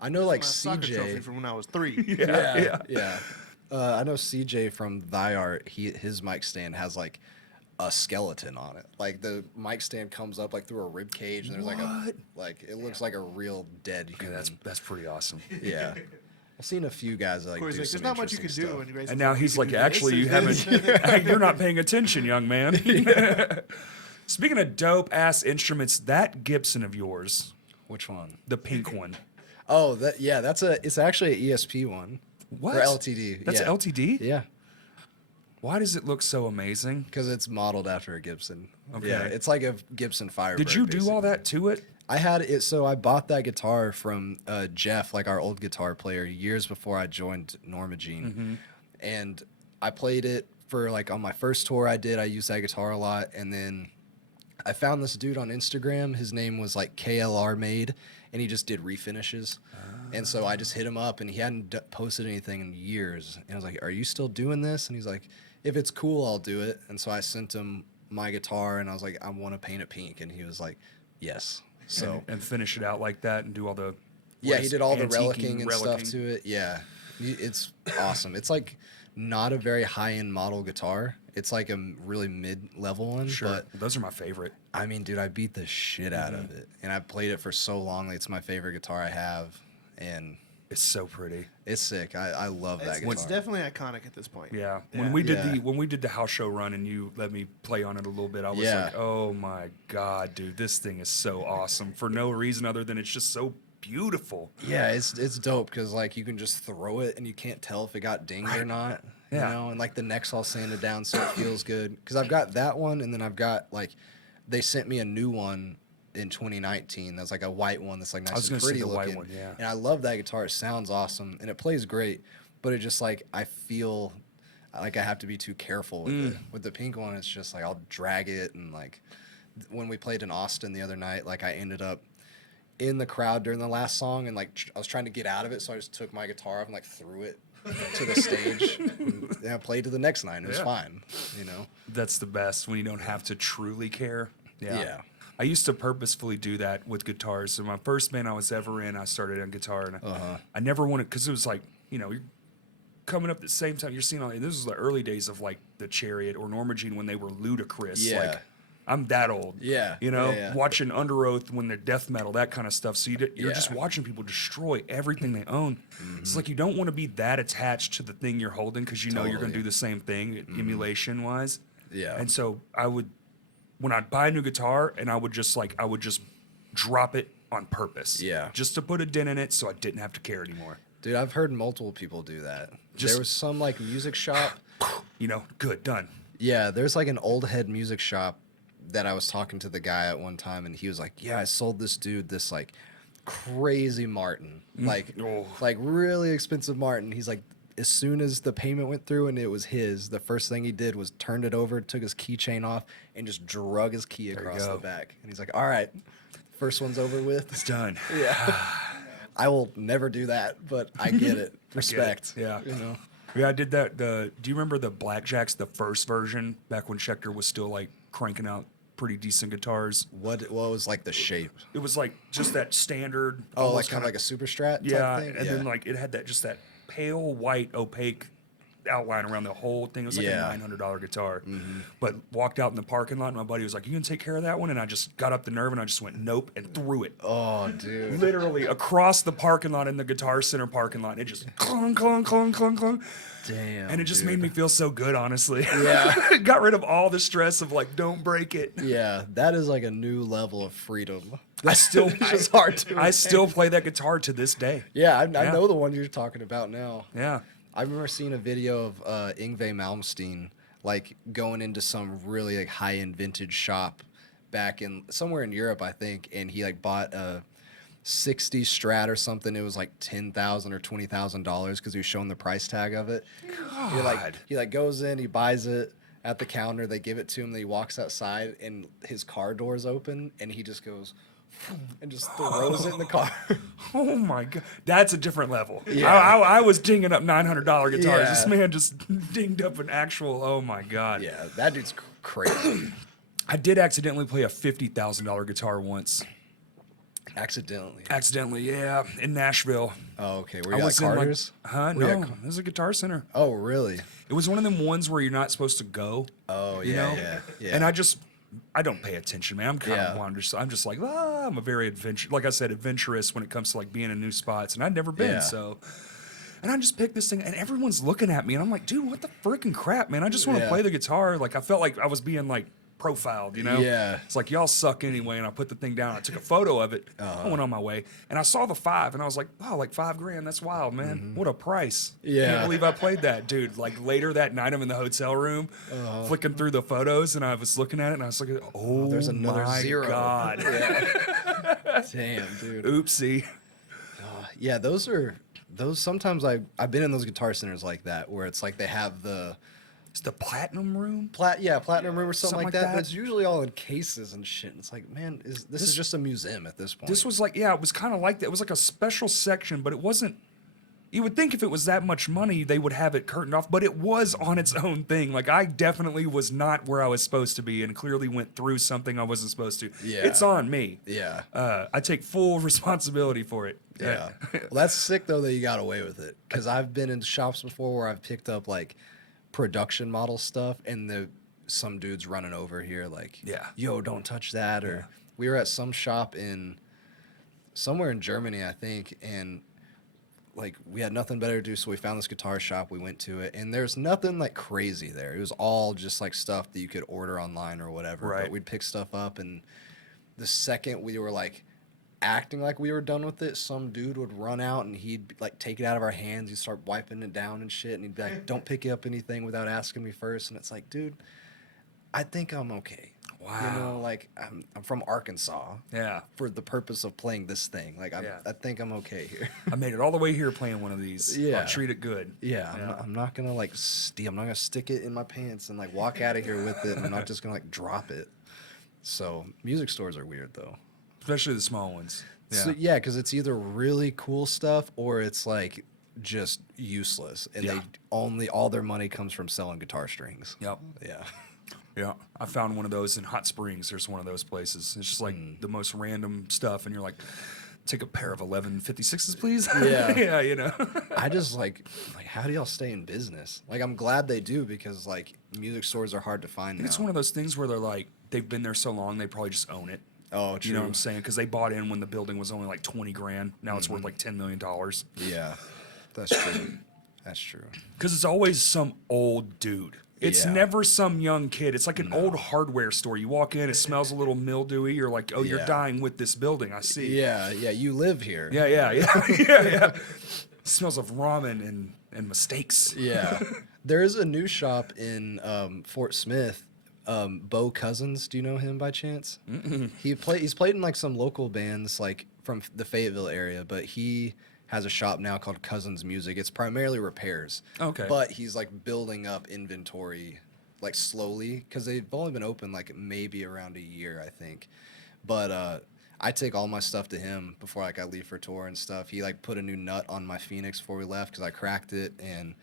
I know like My soccer trophy CJ. from when I was 3. Yeah. I know CJ from Thy Art. His mic stand has like a skeleton on it. Like the mic stand comes up like through a rib cage, and there's like it looks like a real dead Okay, human. that's pretty awesome. Yeah. I've seen a few guys that like Corey's do like, some there's not much you can interesting do. stuff. And, Grayson's And now like, he's "You like, can do actually, you this." haven't. You're not paying attention, young man. Speaking of dope ass instruments, that Gibson of yours, Which one? the pink one. Oh, it's actually an ESP one. What? Or LTD. That's yeah. LTD. Yeah. Why does it look so amazing? Because it's modeled after a Gibson. Okay. Yeah, it's like a Gibson Firebird. Did you do all basically. that to it? I had it. So I bought that guitar from Jeff, like our old guitar player, years before I joined Norma Jean, and I played it for like on my first tour. I used that guitar a lot, and then I found this dude on Instagram. His name was like KLR Made, and he just did refinishes. And so I just hit him up, and he hadn't posted anything in years. And I was like, "Are you still doing this?" And he's like, "If it's cool, I'll do it." And so I sent him my guitar, and I was like, "I want to paint it pink," and he was like, "Yes." So And finish it out like that and do all the. yeah, what he is did all the antiquing, relicing and stuff to it. Yeah, it's awesome. It's like not a very high-end model guitar. It's like a really mid-level one. Sure, But those are my favorite. I mean, dude, I beat the shit out of it, and I played it for so long. It's my favorite guitar I have, and It's so pretty. It's sick. I love that guitar. It's definitely iconic at this point. Yeah. Yeah. When we did the house show run and you let me play on it a little bit, I was like, oh my God, dude, this thing is so awesome for no reason other than it's just so beautiful. Yeah, it's dope because like you can just throw it and you can't tell if it got dinged or not. Yeah. You know, and like the neck's all sanded down so it feels good. Because I've got that one and then I've got like they sent me a new one in 2019. That's like a white one that's like nice and pretty looking. White one, yeah. And I love that guitar. It sounds awesome and it plays great. But it just like I feel like I have to be too careful with it. With the pink one, it's just like I'll drag it and like when we played in Austin the other night, like I ended up in the crowd during the last song and like I was trying to get out of it, so I just took my guitar off and like threw it to the stage and I played to the next night. It was fine, you know. That's the best when you don't have to truly care. Yeah. I used to purposefully do that with guitars. So my first band I was ever in, I started on guitar, and I never wanted, because it was like, you know, you're coming up at the same time. You're seeing all this was the early days of like the Chariot or Norma Jean when they were ludicrous. Yeah. Like I'm that old. Yeah. You know, Yeah. watching Under Oath when they're death metal, that kind of stuff. So you're just watching people destroy everything they own. It's like you don't want to be that attached to the thing you're holding because you know you're going to do the same thing emulation wise. Yeah. And so when I'd buy a new guitar and I would just drop it on purpose. Yeah. Just to put a dent in it so I didn't have to care anymore. Dude, I've heard multiple people do that. Just- there was some like music shop. You know, good, done. Yeah, there's like an old head music shop that I was talking to the guy at one time, and he was like, "Yeah, I sold this dude this like crazy Martin, like really expensive Martin." He's like, as soon as the payment went through and it was his, the first thing he did was turned it over, took his keychain off, and just drug his key across the back. And he's like, "All right, first one's over with. It's done." Yeah. I will never do that, but I get it. Respect. Yeah. You know. Yeah, I did that. Do you remember the Blackjacks, the first version, back when Schecter was still like cranking out pretty decent guitars? What was like the shape? It was like just that standard. Oh, like almost kind of like a super strat yeah, type thing? and then like it had that pale white opaque outline around the whole thing. It was like a $900 guitar. But walked out in the parking lot and my buddy was like, "You gonna take care of that one?" And I just got up the nerve and I just went nope and threw it. Oh, dude. Literally across the parking lot in the Guitar Center parking lot. It just clunk, clunk, clunk, clunk, clunk. Damn. And it just made me feel so good, honestly. Yeah. Got rid of all the stress of like, don't break it. Yeah, that is like a new level of freedom. I still, It's hard to. I still play that guitar to this day. Yeah, I know the one you're talking about now. Yeah. I remember seeing a video of Yngwie Malmsteen like going into some really like high-end vintage shop back in somewhere in Europe, I think, and he like bought a 60 Strat or something. It was like $10,000 or $20,000 because he was showing the price tag of it. He like goes in, he buys it at the counter, they give it to him, then he walks outside and his car doors open and he just goes and just throws it in the car. Oh my God. That's a different level. Yeah. I was dinging up $900 guitars. Yeah. This man just dinged up an actual, oh my God. Yeah, that dude's crazy. I did accidentally play a $50,000 guitar once. Accidentally, yeah, in Nashville. Oh, okay. Were you I at was in like, Carter's? huh? Were you No, at it was a Guitar Center. Oh, really? It was one of them ones where you're not supposed to go. Oh, you yeah, know? yeah. And I don't pay attention, man. I'm kind of wanders. I'm just like, I'm a very adventurous when it comes to like being in new spots, and I'd never been, Yeah. so. And I just picked this thing, and everyone's looking at me, and I'm like, dude, what the freaking crap, man? I just want to play the guitar. Like, I felt like I was being like profiled, you know? Yeah. It's like, y'all suck anyway, and I put the thing down. I took a photo of it. I went on my way, and I saw the 5, and I was like, wow, like $5,000. That's wild, man. What a price. Yeah. Can't believe I played that, dude. Like later that night, I'm in the hotel room, flicking through the photos, and I was looking at it, and I was like, oh, there's another my zero. God. Damn, dude. Oopsie. Yeah, those sometimes I've been in those Guitar Centers like that where it's like they have the It's the platinum room. platinum room or something like that, but that. it's usually all in cases and shit. And it's like, man, this is just a museum at this point. This was like, it was kind of like that. It was like a special section, but it wasn't. You would think if it was that much money, they would have it curtained off, but it was on its own thing. Like, I definitely was not where I was supposed to be and clearly went through something I wasn't supposed to. Yeah. It's on me. Yeah. I take full responsibility for it. Yeah. Well, that's sick though that you got away with it, because I've been in shops before where I've picked up like production model stuff and some dude's running over here like, yo, don't touch that. Or we were at some shop somewhere in Germany, I think, and like we had nothing better to do, so we found this guitar shop. We went to it, and there's nothing like crazy there. It was all just like stuff that you could order online or whatever. Right. But we'd pick stuff up, and the second we were like acting like we were done with it, some dude would run out and he'd like take it out of our hands. He'd start wiping it down and shit, and he'd be like, "Don't pick up anything without asking me first." And it's like, dude, I think I'm okay. Wow. You know, like I'm from Arkansas. Yeah. For the purpose of playing this thing, like I think I'm okay here. I made it all the way here playing one of these. Yeah. I'll treat it good. Yeah, I'm not gonna like I'm not gonna stick it in my pants and like walk out of here with it. And I'm not just gonna like drop it. So music stores are weird though. Especially the small ones. Yeah. So yeah, because it's either really cool stuff or it's like just useless, and Yeah. they only all their money comes from selling guitar strings. Yep. Yeah. Yeah. I found one of those in Hot Springs. There's one of those places. It's just like the most random stuff, and you're like, take a pair of 1156s, please. Yeah. Yeah, you know. I just like how do y'all stay in business? Like I'm glad they do, because like music stores are hard to find now. It's one of those things where they're like, they've been there so long, they probably just own it. Oh, true. You know what I'm saying? Because they bought in when the building was only like 20 grand. Now it's worth like $10 million. Yeah, that's true. That's true. Because it's always some old dude. It's Yeah. never some young kid. It's like an old hardware store. You walk in, it smells a little mildewy. You're like, oh, you're Yeah. dying with this building. I see. Yeah, you live here. Yeah. Yeah. Smells of ramen and mistakes. Yeah. There's a new shop in Fort Smith. Bo Cousins, do you know him by chance? Mm-mm. He's played in like some local bands like from the Fayetteville area, but he has a shop now called Cousins Music. It's primarily repairs. Okay. But he's like building up inventory like slowly, because they've only been open like maybe around a year, I think. But I take all my stuff to him before like I leave for tour and stuff. He like put a new nut on my Phoenix before we left because I cracked it, and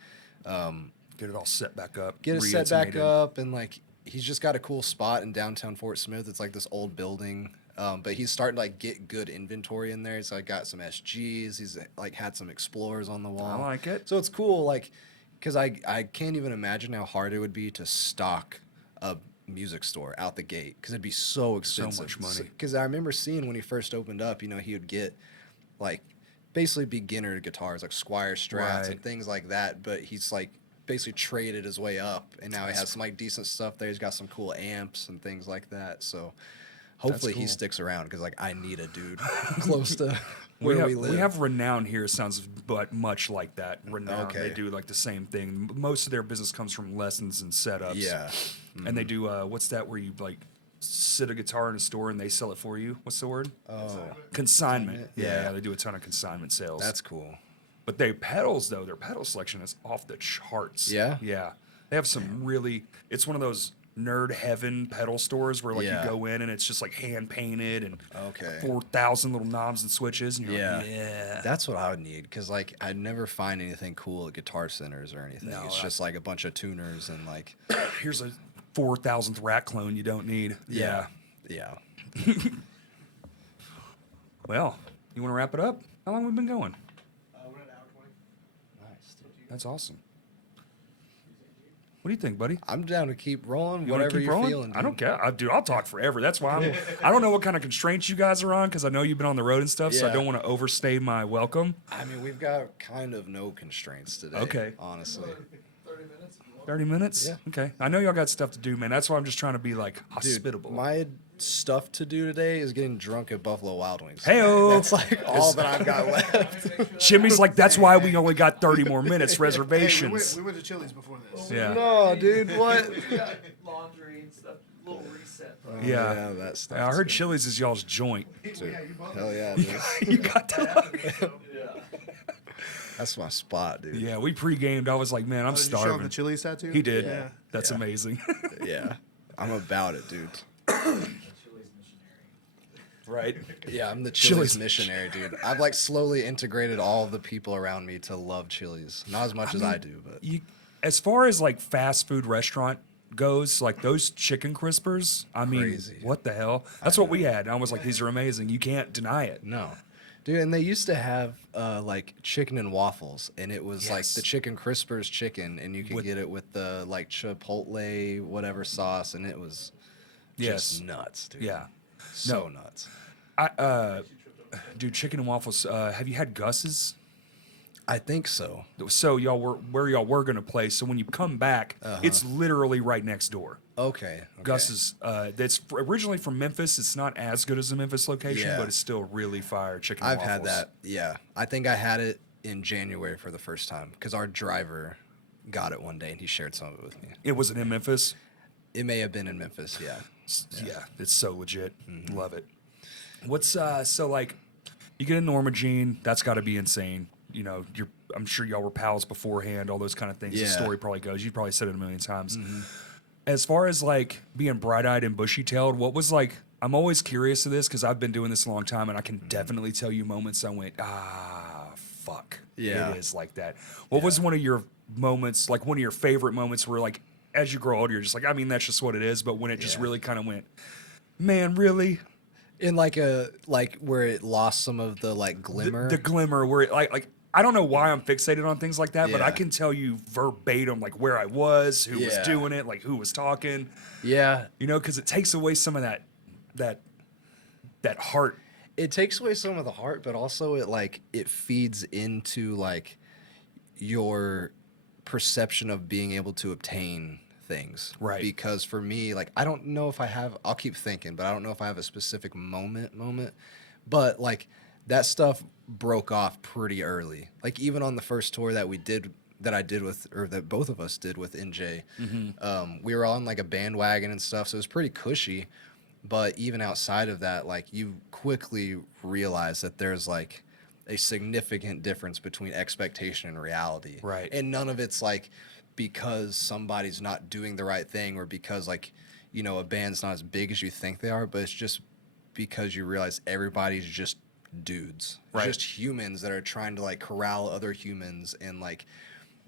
Get it all set back up. get it set back re-intimated. up, and like he's just got a cool spot in downtown Fort Smith. It's like this old building, but he's starting to like get good inventory in there. He's like got some SGs. He's like had some Explorers on the wall. I like it. So it's cool, like, because I can't even imagine how hard it would be to stock a music store out the gate, because it'd be so expensive. much money. Because I remember seeing when he first opened up, you know, he would get like basically beginner guitars like Squire Strats Right. and things like that, but he's like basically traded his way up, and now he has some like decent stuff there. He's got some cool amps and things like that. So hopefully he cool. sticks around, because like I need a dude close to where we live. We have Renown here. Sounds but much like that. Renown. Okay. They do like the same thing. Most of their business comes from lessons and setups. Yeah. And they do what's that where you like sit a guitar in a store and they sell it for you? What's the word? Oh, Consignment. Yeah. Yeah, they do a ton of consignment sales. that's cool. But they pedals though, their pedal selection is off the charts. Yeah? Yeah. They have some really it's one of those nerd heaven pedal stores where like Yeah. you go in and it's just like hand painted and Okay. 4,000 little knobs and switches and you're Yeah. like, yeah. That's what I would need, because like I'd never find anything cool at guitar centers or anything. No, It's just like a bunch of tuners and like Here's a 4,000th rat clone you don't need. yeah. Well, you want to wrap it up? How long have we been going? We're at an hour 20. Nice. That's awesome. What do you think, buddy? I'm down to keep rolling. You wanna Whatever keep you're rolling? feeling. I don't dude. care. Dude, I'll talk forever. That's why I don't know what kind of constraints you guys are on because I know you've been on the road and stuff, so I Yeah. don't want to overstay my welcome. I mean, we've got kind of no constraints today. Okay. Honestly. 30 minutes? if you want. 30 minutes? Yeah. Okay. I know y'all got stuff to do, man. That's why I'm just trying to be like Dude, hospitable. my stuff to do today is getting drunk at Buffalo Wild Wings. Heyo. That's like all that I've got left. Jimmy's like, that's why we only got 30 more minutes Hey, we, reservations. went to Chili's before this. Yeah. No, dude, what? We got laundry and stuff. Little reset. Yeah. that stuff. I heard Chili's is y'all's joint. Hell yeah, dude. You got that? That's my spot, dude. Yeah, we pre-gamed. I was like, man, I'm Did you show him starving. the Chili's tattoo? He did. Yeah. That's Yeah. amazing. Yeah. I'm about it, dude. Chili's missionary. Right? Yeah, I'm the Chili's Chili's missionary, dude. I've like slowly integrated all of the people around me to love Chili's. Not as much as I do, but You, as far as like fast food restaurant goes, like those chicken crispers, I mean, Crazy. what the hell? That's what we had. And I was like, these are amazing. You can't deny it. no. Dude, and they used to have like chicken and waffles, and it was like Yes. the chicken crispers chicken, and you could With- get it with the like chipotle whatever sauce, and it was Yes. just nuts, dude. Yeah. So nuts. Dude, chicken and waffles. Have you had Gus's? I think so. So y'all were where y'all were going to play. So when you come back, it's literally right next door. Okay. Gus is that's originally from Memphis. It's not as good as the Memphis location, Yeah. but it's still really fire chicken and I've waffles. had that. Yeah. I think I had it in January for the first time because our driver got it one day and he shared some of it with me. It wasn't in Memphis. It may have been in Memphis. Yeah. Yeah, it's so legit. Love it. What's so like? You get a Norma Jean. That's got to be insane. You know, I'm sure y'all were pals beforehand. All those kind of things. The Yeah. story probably goes. You probably said it a million times. As far as like being bright-eyed and bushy-tailed, what was like? I'm always curious of this because I've been doing this a long time, and I can definitely tell you moments I went, fuck. Yeah. It is like that. What was one of your moments, like one of your favorite moments where like, as you grow older, you're just like, I mean, that's just what it is. But when it just Yeah. really kind of went, man, really? In like where it lost some of the like glimmer. The glimmer where it like I don't know why I'm fixated on things like that, but I Yeah. can tell you verbatim like where I was, who was Yeah. doing it, like who was talking. Yeah. You know, because it takes away some of that heart. It takes away some of the heart, but also it feeds into like your perception of being able to obtain things. Right. Because for me, like I don't know if I'll keep thinking, but I don't know if I have a specific moment. But like that stuff broke off pretty early. Like even on the first tour that I did with, or that both of us did with NJ, we were on like a bandwagon and stuff, so it was pretty cushy. But even outside of that, like you quickly realize that there's like a significant difference between expectation and reality. Right. And none of it's like because somebody's not doing the right thing or because like, you know, a band's not as big as you think they are, but it's just because you realize everybody's just dudes. Right. Just humans that are trying to like corral other humans and like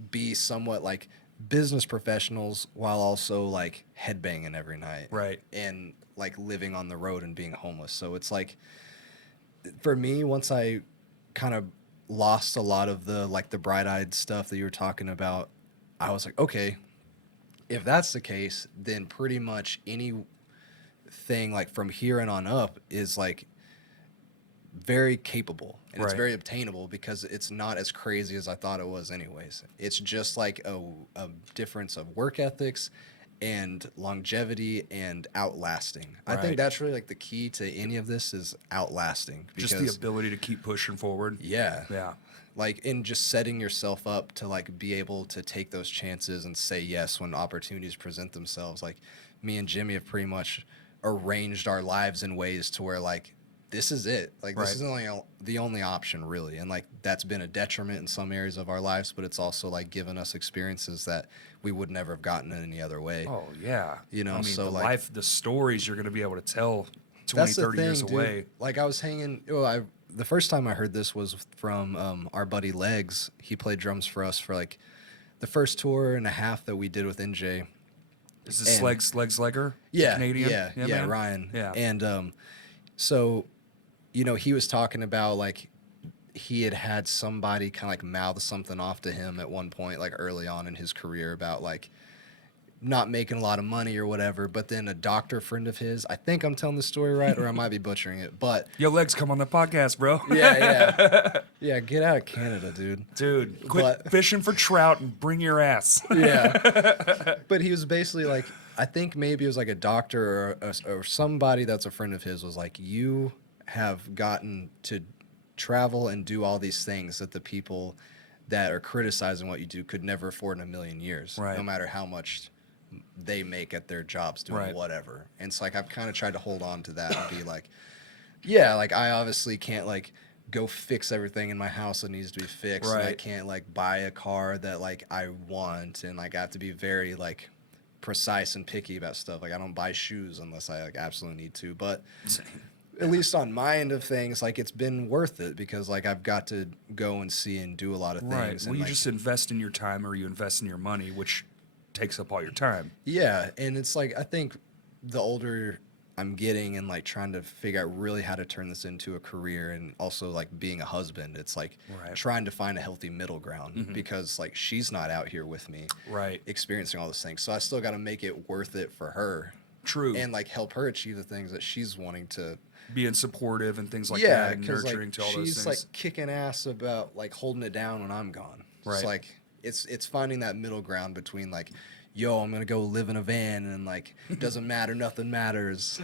be somewhat like business professionals while also like headbanging every night. Right. And like living on the road and being homeless. So it's like, for me, once I kind of lost a lot of the like the bright-eyed stuff that you were talking about, I was like, okay, if that's the case, then pretty much anything like from here and on up is like very capable and it's Right. very obtainable because it's not as crazy as I thought it was anyways. It's just like a difference of work ethics and longevity and outlasting. I Right. think that's really like the key to any of this is outlasting. Just the ability to keep pushing forward. Yeah. Yeah. Like in just setting yourself up to like be able to take those chances and say yes when opportunities present themselves. Like me and Jimmy have pretty much arranged our lives in ways to where like this is it. Like this is the only option really. And like that's been a detriment in some areas of our lives, but it's also like given us experiences that we would never have gotten in any other way. Oh yeah. You know, I mean, so the like the stories you're going to be able to tell 20, that's the 30 years thing, away. dude. Like I was hanging. The first time I heard this was from our buddy Legs. He played drums for us for like the first tour and a half that we did with NJ. Is this and- Legs Legger? Yeah, Canadian? yeah, man? Ryan. Yeah. And so, you know, he was talking about like he had somebody kind of like mouth something off to him at one point, like early on in his career about like not making a lot of money or whatever. But then a doctor friend of his, I think I'm telling the story right, or I might be butchering it, but Yo, Legs, come on the podcast, bro. yeah, get out of Canada, dude. Dude, quit But- fishing for trout and bring your ass. Yeah. But he was basically like, I think maybe it was like a doctor or somebody that's a friend of his was like, you have gotten to travel and do all these things that the people that are criticizing what you do could never afford in a million years, Right. no matter how much they make at their jobs doing Right. whatever. And it's like I've kind of tried to hold on to that and be like, yeah, like I obviously can't like go fix everything in my house that needs to be fixed. And I Right. can't like buy a car that like I want, and like I have to be very like precise and picky about stuff. Like I don't buy shoes unless I like absolutely need to. But at least on my end of things, like it's been worth it because like I've got to go and see and do a lot of things. Right. And, Well, you like, just invest in your time or you invest in your money, which takes up all your time. yeah, and it's like I think the older I'm getting and like trying to figure out really how to turn this into a career and also like being a husband, it's like Right. trying to find a healthy middle ground because like she's not out here with me Right. experiencing all those things. So I still got to make it worth it for her True. and like help her achieve the things that she's wanting to being supportive and things like yeah, that, and because nurturing like to all those she's things. like kicking ass about like holding it down when I'm gone. Right. It's like it's finding that middle ground between like, yo, I'm gonna go live in a van and like doesn't matter, nothing matters,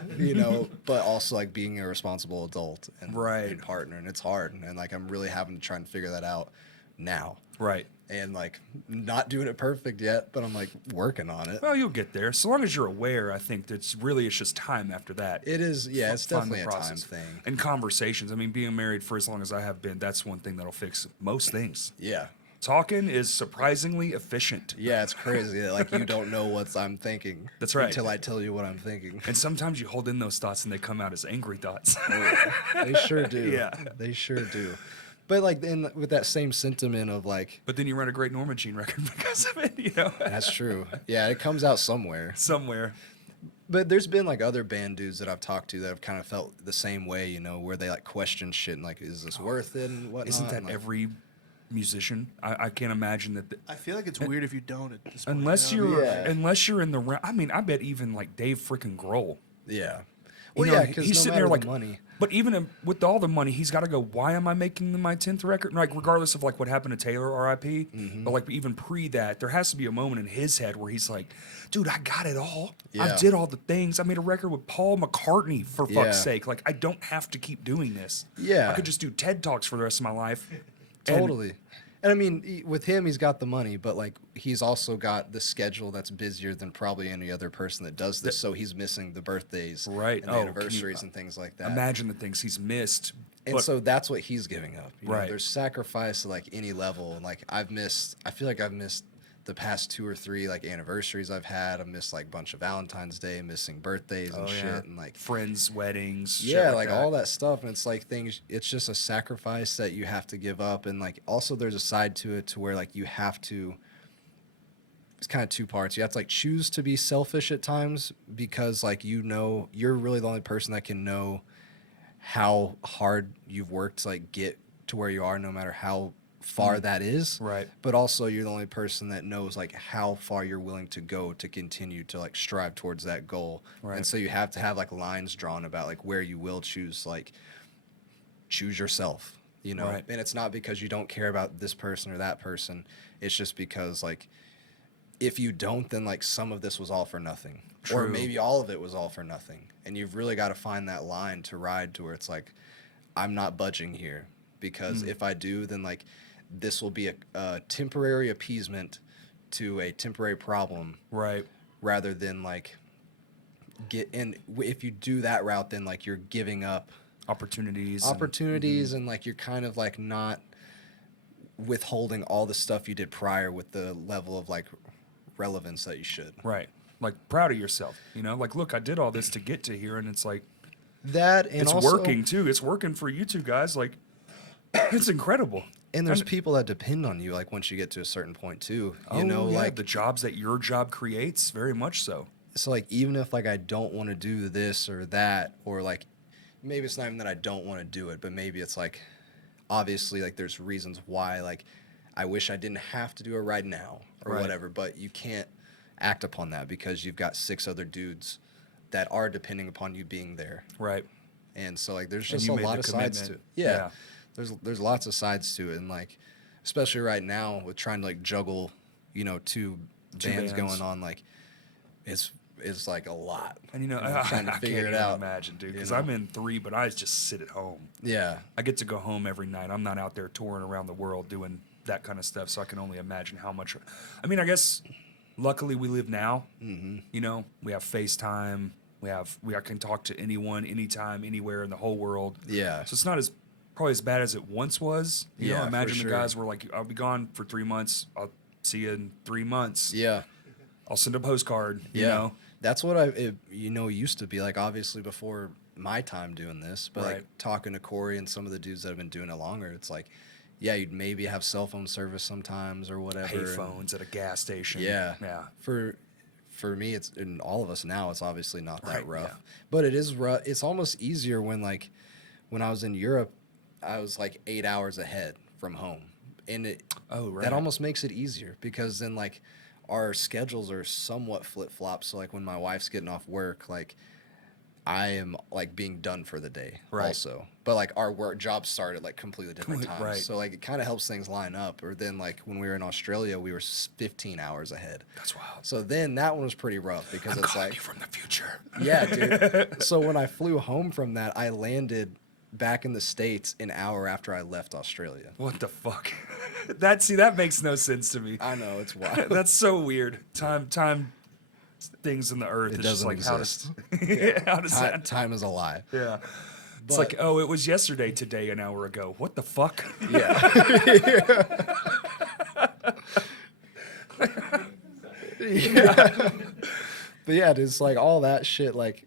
but also like being a responsible adult and, Right. and partner, and it's hard, and like I'm really having to try and figure that out now. Right. And like not doing it perfect yet, but I'm like working on it. Well, you'll get there. So long as you're aware, I think it's just time after that. It is, yeah, it's Find the definitely a time process. thing. And conversations. I mean, being married for as long as I have been, that's one thing that'll fix most things. Yeah. Talking is surprisingly efficient. Yeah, it's crazy. Like you don't know what I'm thinking. That's right. Until I tell you what I'm thinking. And sometimes you hold in those thoughts and they come out as angry thoughts. They sure do. Yeah. They sure do. But like with that same sentiment of like, But then you run a great Norma Jean record because of it, that's true. Yeah, it comes out somewhere. Somewhere. But there's been like other band dudes that I've talked to that have kind of felt the same way, where they like question shit and like, is this worth it and whatnot. Isn't that and, like, every musician? I can't imagine that. I feel like it's weird if you don't at this point. Unless you know what I you're mean? Yeah. unless you're in the I mean, I bet even like Dave freaking Grohl. Yeah. You Well, know, yeah, because he's no sitting matter there the like money. But even with all the money, he's got to go. Why am I making my 10th record? Like regardless of like what happened to Taylor, R.I.P. Mm-hmm. But like even pre that, there has to be a moment in his head where he's like, "Dude, I got it all. Yeah. I did all the things. I made a record with Paul McCartney for Yeah. fuck's sake. Like I don't have to keep doing this. Yeah. I could just do TED Talks for the rest of my life." And- Totally. And I mean, with him, he's got the money, but like he's also got the schedule that's busier than probably any other person that does this. So he's missing the birthdays, Right. and the Oh, can you anniversaries and things like that. Imagine the things he's missed. And But so that's what he's giving up. Right. There's sacrifice to like any level. And like I feel like I've missed the past 2 or 3 like anniversaries I've had. I've missed like a bunch of Valentine's Day, missing birthdays and shit, and like friends' weddings. shit yeah, like all that. that stuff. And it's like things. It's just a sacrifice that you have to give up. And like also there's a side to it to where like you have to. It's kind of 2 parts. You have to like choose to be selfish at times because like you're really the only person that can know how hard you've worked to like get to where you are, no matter how far that is. Right. But also you're the only person that knows like how far you're willing to go to continue to like strive towards that goal. Right. And so you have to have like lines drawn about like where you will choose yourself, Right. And it's not because you don't care about this person or that person. It's just because like if you don't, then like some of this was all for nothing. Or True. maybe all of it was all for nothing. And you've really got to find that line to ride to where it's like, I'm not budging here. Because if I do, then like this will be a temporary appeasement to a temporary problem. Right. Rather than like if you do that route, then like you're giving up Opportunities. and like you're kind of like not withholding all the stuff you did prior with the level of like relevance that you should. Right. Like proud of yourself, like, look, I did all this to get to here. And it's like, That and it's also, working too. It's working for you two guys. Like, it's incredible. And there's people that depend on you like once you get to a certain point too. Like the jobs that your job creates, very much so. So like even if like I don't want to do this or that, or like maybe it's not even that I don't want to do it, but maybe it's like obviously like there's reasons why like I wish I didn't have to do it right now or Right. whatever, but you can't act upon that because you've got 6 other dudes that are depending upon you being there. Right. And so like there's And just you a made lot the of sides to it. commitment. Yeah. Yeah. There's lots of sides to it, and like especially right now with trying to like juggle, 2 bands going on, like it's like a lot. And I'm trying to I figure can't it even out. imagine, dude, you because know? I'm in 3, but I just sit at home. Yeah. I get to go home every night. I'm not out there touring around the world doing that kind of stuff, so I can only imagine how much. I mean, I guess luckily we live now. Mm-hmm. We have FaceTime. I can talk to anyone, anytime, anywhere in the whole world. Yeah. So it's not probably as bad as it once was. Yeah, for Imagine sure. the guys were like, I'll be gone for 3 months. I'll see you in 3 months. Yeah. I'll send a postcard. You Yeah. know. That's what used to be like, obviously before my time doing this, but Right. like talking to Corey and some of the dudes that have been doing it longer, it's like, yeah, you'd maybe have cell phone service sometimes or whatever. Payphones at a gas station. Yeah. Yeah. For me, it's in all of us now. It's obviously not that Right, rough, yeah. but it is rough. It's almost easier when I was in Europe, I was like 8 hours ahead from home, and Right. that almost makes it easier because then like our schedules are somewhat flip flop. So like when my wife's getting off work, like I am like being done for the day Right. also. But like our work jobs start at like completely different times. Right. So like it kind of helps things line up. Or then like when we were in Australia, we were 15 hours ahead. That's wild. So then that one was pretty rough because I'm it's calling like you from the future. yeah, dude. So when I flew home from that, I landed back in the States an hour after I left Australia. What the fuck? That makes no sense to me. I know, it's wild. That's so weird. Time things in the earth. It It's just doesn't like exist. how does that? Time is a lie. Yeah. It's But- like, oh, it was yesterday, today, an hour ago. What the fuck? Yeah. Yeah. But yeah, it's like all that shit, like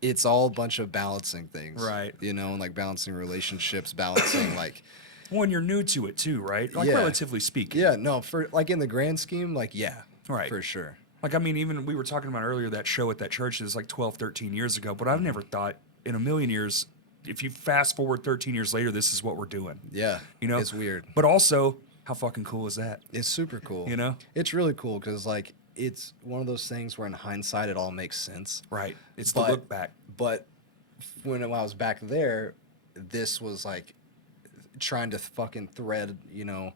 it's all a bunch of balancing things. Right. You know, and like balancing relationships, balancing like When you're new to it too, right? Like Yeah. relatively speaking. yeah, no, for like in the grand scheme, like yeah. Right. For sure. Like, I mean, even we were talking about earlier that show at that church is like 12, 13 years ago, but I've never thought in a million years, if you fast forward 13 years later, this is what we're doing. Yeah. You know? It's weird. But also, how fucking cool is that? It's super cool. You know? It's really cool because like it's one of those things where in hindsight it all makes sense. Right. It's But- the look back. But when I was back there, this was like trying to fucking thread, you know,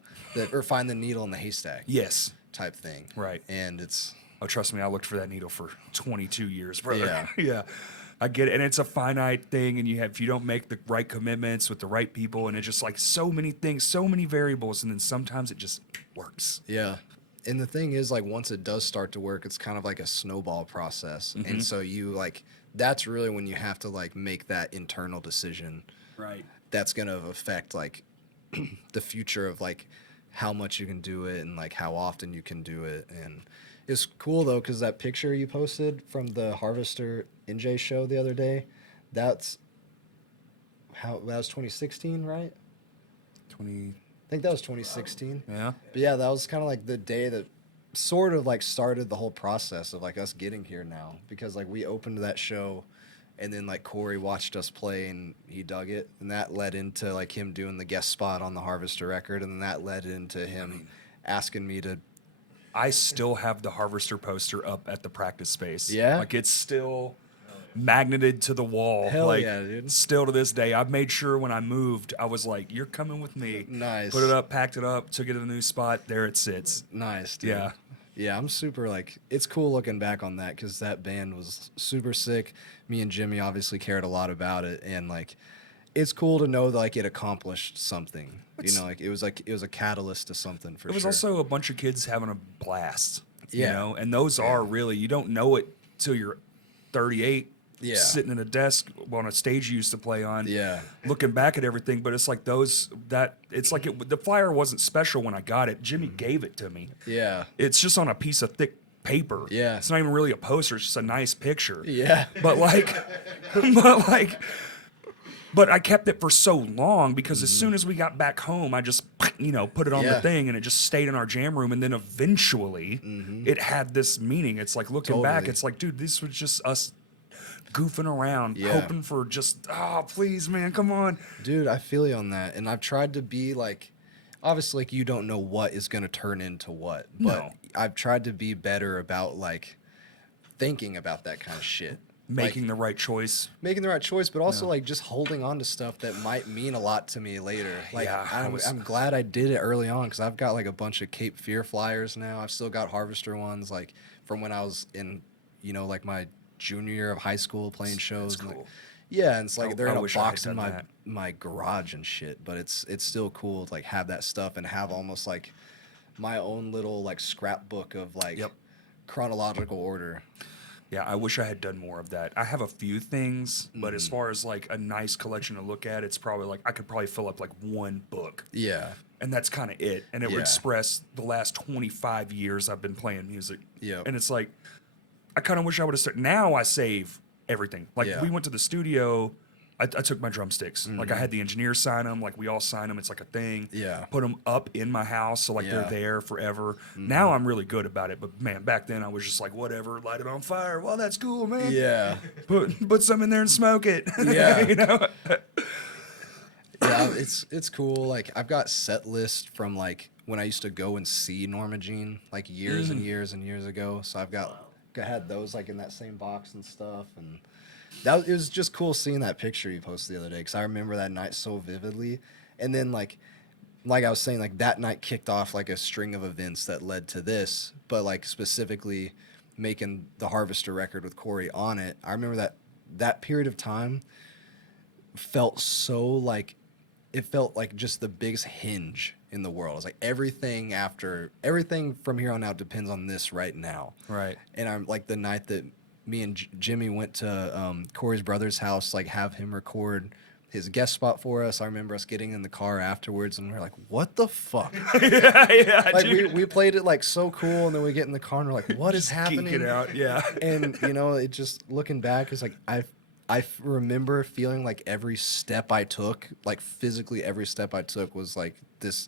or find the needle in the haystack Yes. type thing. Right. And it's Oh, trust me, I looked for that needle for 22 years, brother. Yeah. Yeah. I get it. And it's a finite thing. And if you don't make the right commitments with the right people, and it's just like so many things, so many variables. And then sometimes it just works. yeah. And the thing is, like, once it does start to work, it's kind of like a snowball process. Mm-hmm. And so you like that's really when you have to like make that internal decision Right. that's gonna affect like the future of like how much you can do it and like how often you can do it. And it's cool though because that picture you posted from the Harvester NJ show the other day, that was 2016, right? 20. I think that was 2016. Yeah. But yeah, that was kind of like the day that sort of like started the whole process of like us getting here now because like we opened that show and then like Corey watched us play and he dug it and that led into like him doing the guest spot on the Harvester record and then that led into him asking me to I still have the Harvester poster up at the practice space. Yeah? Like it's still magneted to the wall. Hell like, yeah, dude. Still to this day. I've made sure when I moved, I was like, you're coming with me. Nice. Put it up, packed it up, took it to the new spot. There it sits. nice, dude. Yeah. Yeah, I'm super like it's cool looking back on that because that band was super sick. Me and Jimmy obviously cared a lot about it, and like it's cool to know that like it accomplished something. You know, like it was a catalyst to something for It was sure. also a bunch of kids having a blast. You Yeah. know, and those are really, you don't know it till you're 38. Yeah. Sitting at a desk on a stage you used to play on. Yeah. Looking back at everything, but it's like the flyer wasn't special when I got it. Jimmy gave it to me. Yeah. It's just on a piece of thick paper. Yeah. It's not even really a poster. It's just a nice picture. Yeah. But but I kept it for so long because as soon as we got back home, I just, put it on the Yeah. thing and it just stayed in our jam room. And then eventually it had this meaning. It's like looking back, Totally. it's like, dude, this was just us goofing around, Yeah. hoping for just, please, man, come on. Dude, I feel you on that. And I've tried to be like, obviously, like, you don't know what is going to turn into what. But No. I've tried to be better about like thinking about that kind of shit. Making Like, the right choice. making the right choice, but also like just holding on to stuff that might mean a lot to me later. Like Yeah, I'm glad I did it early on because I've got like a bunch of Cape Fear flyers now. I've still got Harvester ones like from when I was in, like my junior year of high school playing shows. That's and, like, cool. yeah, and it's like I- they're in I a wish I had box in done that. my garage and shit. But it's still cool to like have that stuff and have almost like my own little like scrapbook of like Yep. chronological order. Yeah, I wish I had done more of that. I have a few things, but Mm-hmm. as far as like a nice collection to look at, it's probably like I could probably fill up like one book. Yeah. And that's kind of it. And it would Yeah. express the last 25 years I've been playing music. Yep. And it's like, I kind of wish I would have started. Now I save everything. Like Yeah. we went to the studio. I took my drumsticks. Like I Mm-hmm. had the engineer sign them. Like we all sign them. It's like a thing. Yeah. Put them up in my house. So like Yeah. they're there forever. Now I'm really good about it. But man, back then I was just like, whatever, light it on fire. Well, that's cool, man. Yeah. Put some in there and smoke it. Yeah. you know? Yeah, it's cool. Like I've got set list from like when I used to go and see Norma Jean like years and years and years ago. So I've had those like in that same box and stuff. And It was just cool seeing that picture you posted the other day because I remember that night so vividly. And then like I was saying, like that night kicked off like a string of events that led to this, but like specifically making the Harvester record with Corey on it. I remember that period of time felt so like it felt like just the biggest hinge in the world. It's like everything from here on out depends on this right now. Right. And I'm like the night that me and Jimmy went to Corey's brother's house, like have him record his guest spot for us. I remember us getting in the car afterwards and we're like, what the fuck? yeah, Like dude. we played it like so cool and then we get in the car and we're like, what is happening? Geeking out, yeah. And you know, it just looking back is like I remember feeling like every step I took, like physically every step I took was like this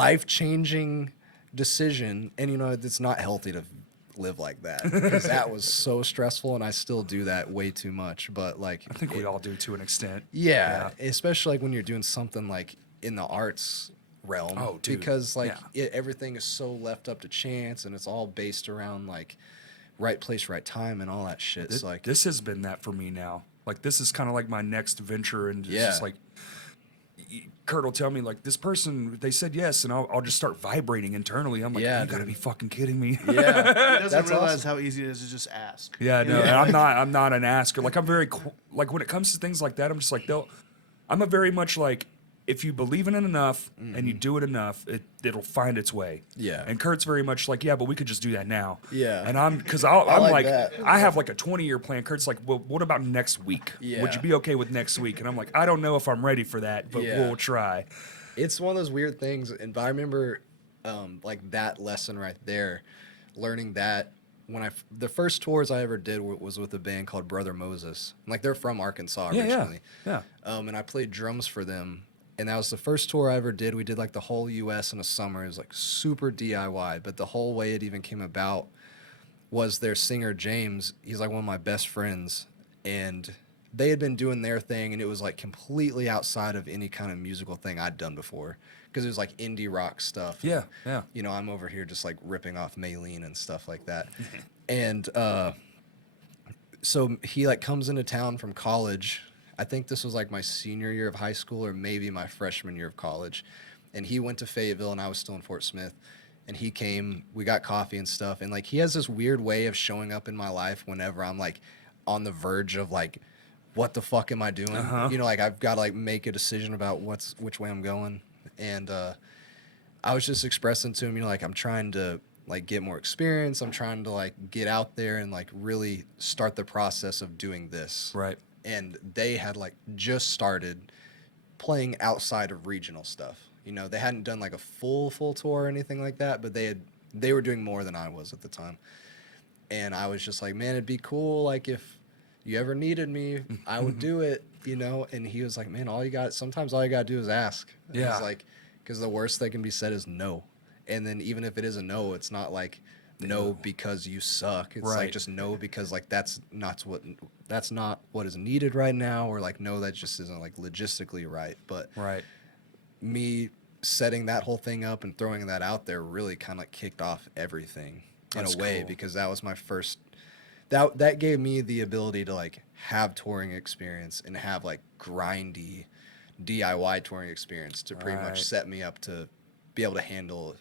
life-changing decision. And you know, it's not healthy to live like that because that was so stressful and I still do that way too much. But like I think we all do to an extent. yeah, especially like when you're doing something like in the arts realm. Oh, dude. Because like everything is so left up to chance and it's all based around like right place, right time and all that shit. So like This has been that for me now. Like this is kind of like my next venture, and it's just like Kurt will tell me like this person they said yes, and I'll just start vibrating internally. I'm like, Yeah, you gotta dude. be fucking kidding me. yeah, He doesn't that's realize awesome. how easy it is to just ask. Yeah, no, and I'm not an asker. Like I'm very like when it comes to things like that, I'm just like I'm a very much like if you believe in it enough and you do it enough, it'll find its way. Yeah. And Kurt's very much like, yeah, but we could just do that now. Yeah. And I'm like like that. I have like a 20-year plan. Kurt's like, well, what about next week? Yeah. Would you be okay with next week? And I'm like, I don't know if I'm ready for that, but Yeah. we'll try. It's one of those weird things, and I remember like that lesson right there, learning that when the first tours I ever did was with a band called Brother Moses. Like they're from Arkansas originally. Yeah. And I played drums for them, and that was the first tour I ever did. We did like the whole U.S. in a summer. It was like super DIY, but the whole way it even came about was their singer James. He's like one of my best friends, and they had been doing their thing, and it was like completely outside of any kind of musical thing I'd done before because it was like indie rock stuff. Yeah, yeah. You know, I'm over here just like ripping off Maylene and stuff like that. And so he like comes into town from college. I think this was like my senior year of high school or maybe my freshman year of college. And he went to Fayetteville and I was still in Fort Smith. And he came, we got coffee and stuff. And like he has this weird way of showing up in my life whenever I'm like on the verge of like, what the fuck am I doing? You know, like I've got to like make a decision about which way I'm going. And I was just expressing to him, you know, like I'm trying to like get more experience. I'm trying to like get out there and like really start the process of doing this. Right. And they had like just started playing outside of regional stuff. You know, they hadn't done like a full tour or anything like that, but they were doing more than I was at the time. And I was just like, man, it'd be cool like if you ever needed me, I would do it, you know? And he was like, man, sometimes all you got to do is ask. And Yeah. he's like, because the worst that can be said is no. And then even if it is a no, it's not like no because you suck. It's Right. like just no because like that's not what is needed right now, or like no, that just isn't like logistically right. But Right. me setting that whole thing up and throwing that out there really kind of like kicked off everything That's in a way cool. because that was my first that gave me the ability to like have touring experience and have like grindy DIY touring experience to pretty Right. much set me up to be able to handle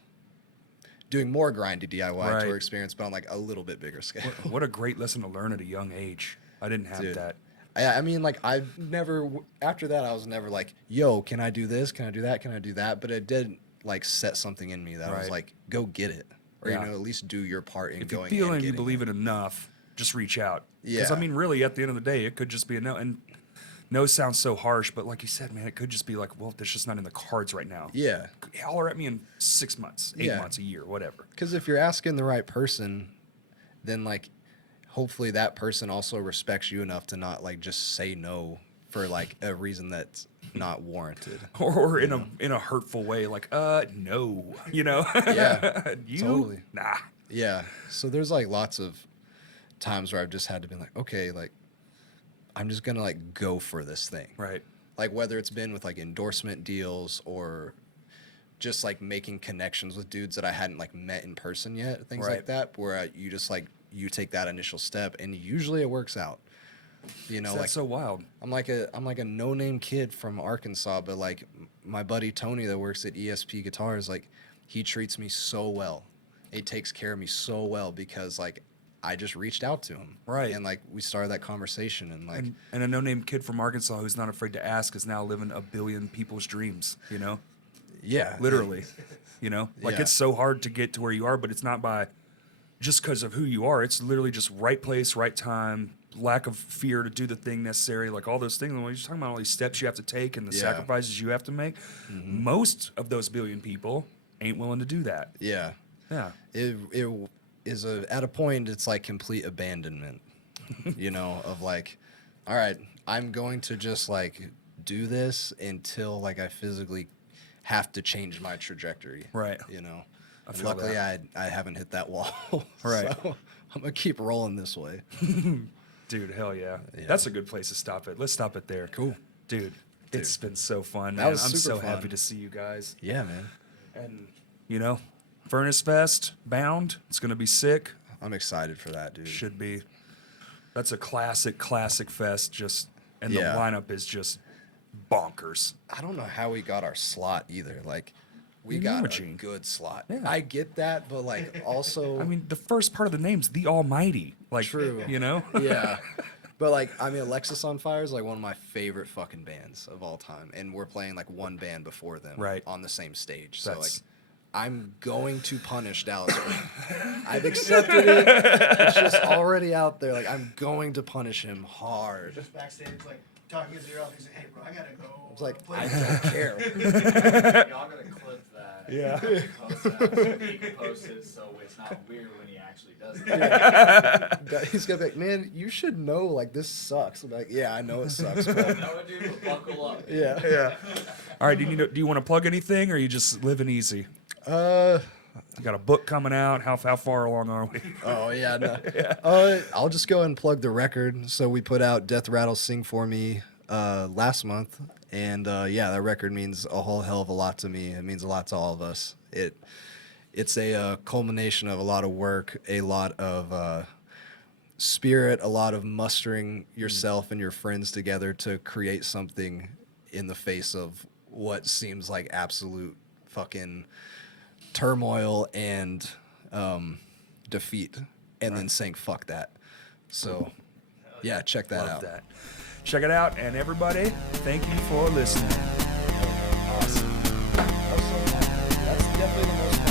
doing more grindy DIY Right. tour experience, but on like a little bit bigger scale. What a great lesson to learn at a young age. I didn't have Dude. that. I mean, like, after that, I was never like, yo, can I do this? Can I do that? Can I do that? But it did, like, set something in me that I was Right. like, go get it. Or, Yeah. you know, at least do your part in If you going feel and and you getting believe it enough, just reach out. Yeah. Because, I mean, really, at the end of the day, it could just be a no. And no sounds so harsh, but like you said, man, it could just be like, well, that's just not in the cards right now. Yeah. Holler at me in 6 months, 8 Yeah. months, a year, whatever. Because if you're asking the right person, then, like, hopefully that person also respects you enough to not, like, just say no for, like, a reason that's not warranted. Or in a hurtful way, like, no, you know? Yeah, you? totally. Nah. Yeah. So there's, like, lots of times where I've just had to be like, okay, like, I'm just going to, like, go for this thing. Right. Like, whether it's been with, like, endorsement deals or just, like, making connections with dudes that I hadn't, like, met in person yet, things Right. like that, where you just, like, you take that initial step, and usually it works out. You know, That's like so wild. I'm like a no-name kid from Arkansas, but like my buddy Tony that works at ESP Guitars, like he treats me so well. He takes care of me so well because like I just reached out to him. Right. And like we started that conversation and like And a no-name kid from Arkansas who's not afraid to ask is now living a billion people's dreams, you know? yeah. Literally. You know? Like Yeah. it's so hard to get to where you are, but it's not by just because of who you are. It's literally just right place, right time, lack of fear to do the thing necessary, like all those things. When you're talking about all these steps you have to take and the Yeah. sacrifices you have to make, most of those billion people ain't willing to do that. Yeah. Yeah. It is at a point it's like complete abandonment, you know, of like, all right, I'm going to just like do this until like I physically have to change my trajectory. Right. You know. And feel luckily that. I haven't hit that wall. Right. So I'm gonna keep rolling this way. Dude, hell yeah. Yeah. That's a good place to stop it. Let's stop it there. Cool. Dude, it's been so fun, That man. was I'm super so happy fun. to see you guys. Yeah, man. And, you know, Furnace Fest, Bound, it's going to be sick. I'm excited for that, dude. Should be. That's a classic fest. Just, and Yeah. the lineup is just bonkers. I don't know how we got our slot either. Like, we Your got a Imogene. good slot. Yeah. I get that, but like also I mean, the first part of the name's the Almighty. Like, True. you know? yeah. But like, I mean, Alexis on Fire is like one of my favorite fucking bands of all time, and we're playing like one band before them, Right. on the same stage. So That's- like, I'm going to punish Dallas. I've accepted it. It's just already out there. Like, I'm going to punish him hard. Just backstage, like talking his ear off. He's like, "Hey, bro, I gotta go." I was like, I don't care. Y'all gotta clip that. Yeah. Post that so he can post it so it's not weird when he actually does it. He's gonna be like, man, you should know. Like, this sucks. I'm like, yeah, I know it sucks, but No, dude, but buckle up. yeah. Yeah. All right, do you want to plug anything, or are you just living easy? You got a book coming out. How far along are we? Oh yeah, no. I'll just go ahead and plug the record. So we put out Death Rattle Sing For Me last month, and yeah, that record means a whole hell of a lot to me. It means a lot to all of us. It's a culmination of a lot of work, a lot of spirit, a lot of mustering yourself and your friends together to create something in the face of what seems like absolute fucking turmoil and defeat, and then saying fuck that. So yeah, check that Love out. that. Check it out, and everybody, thank you for listening. Awesome. That's definitely the most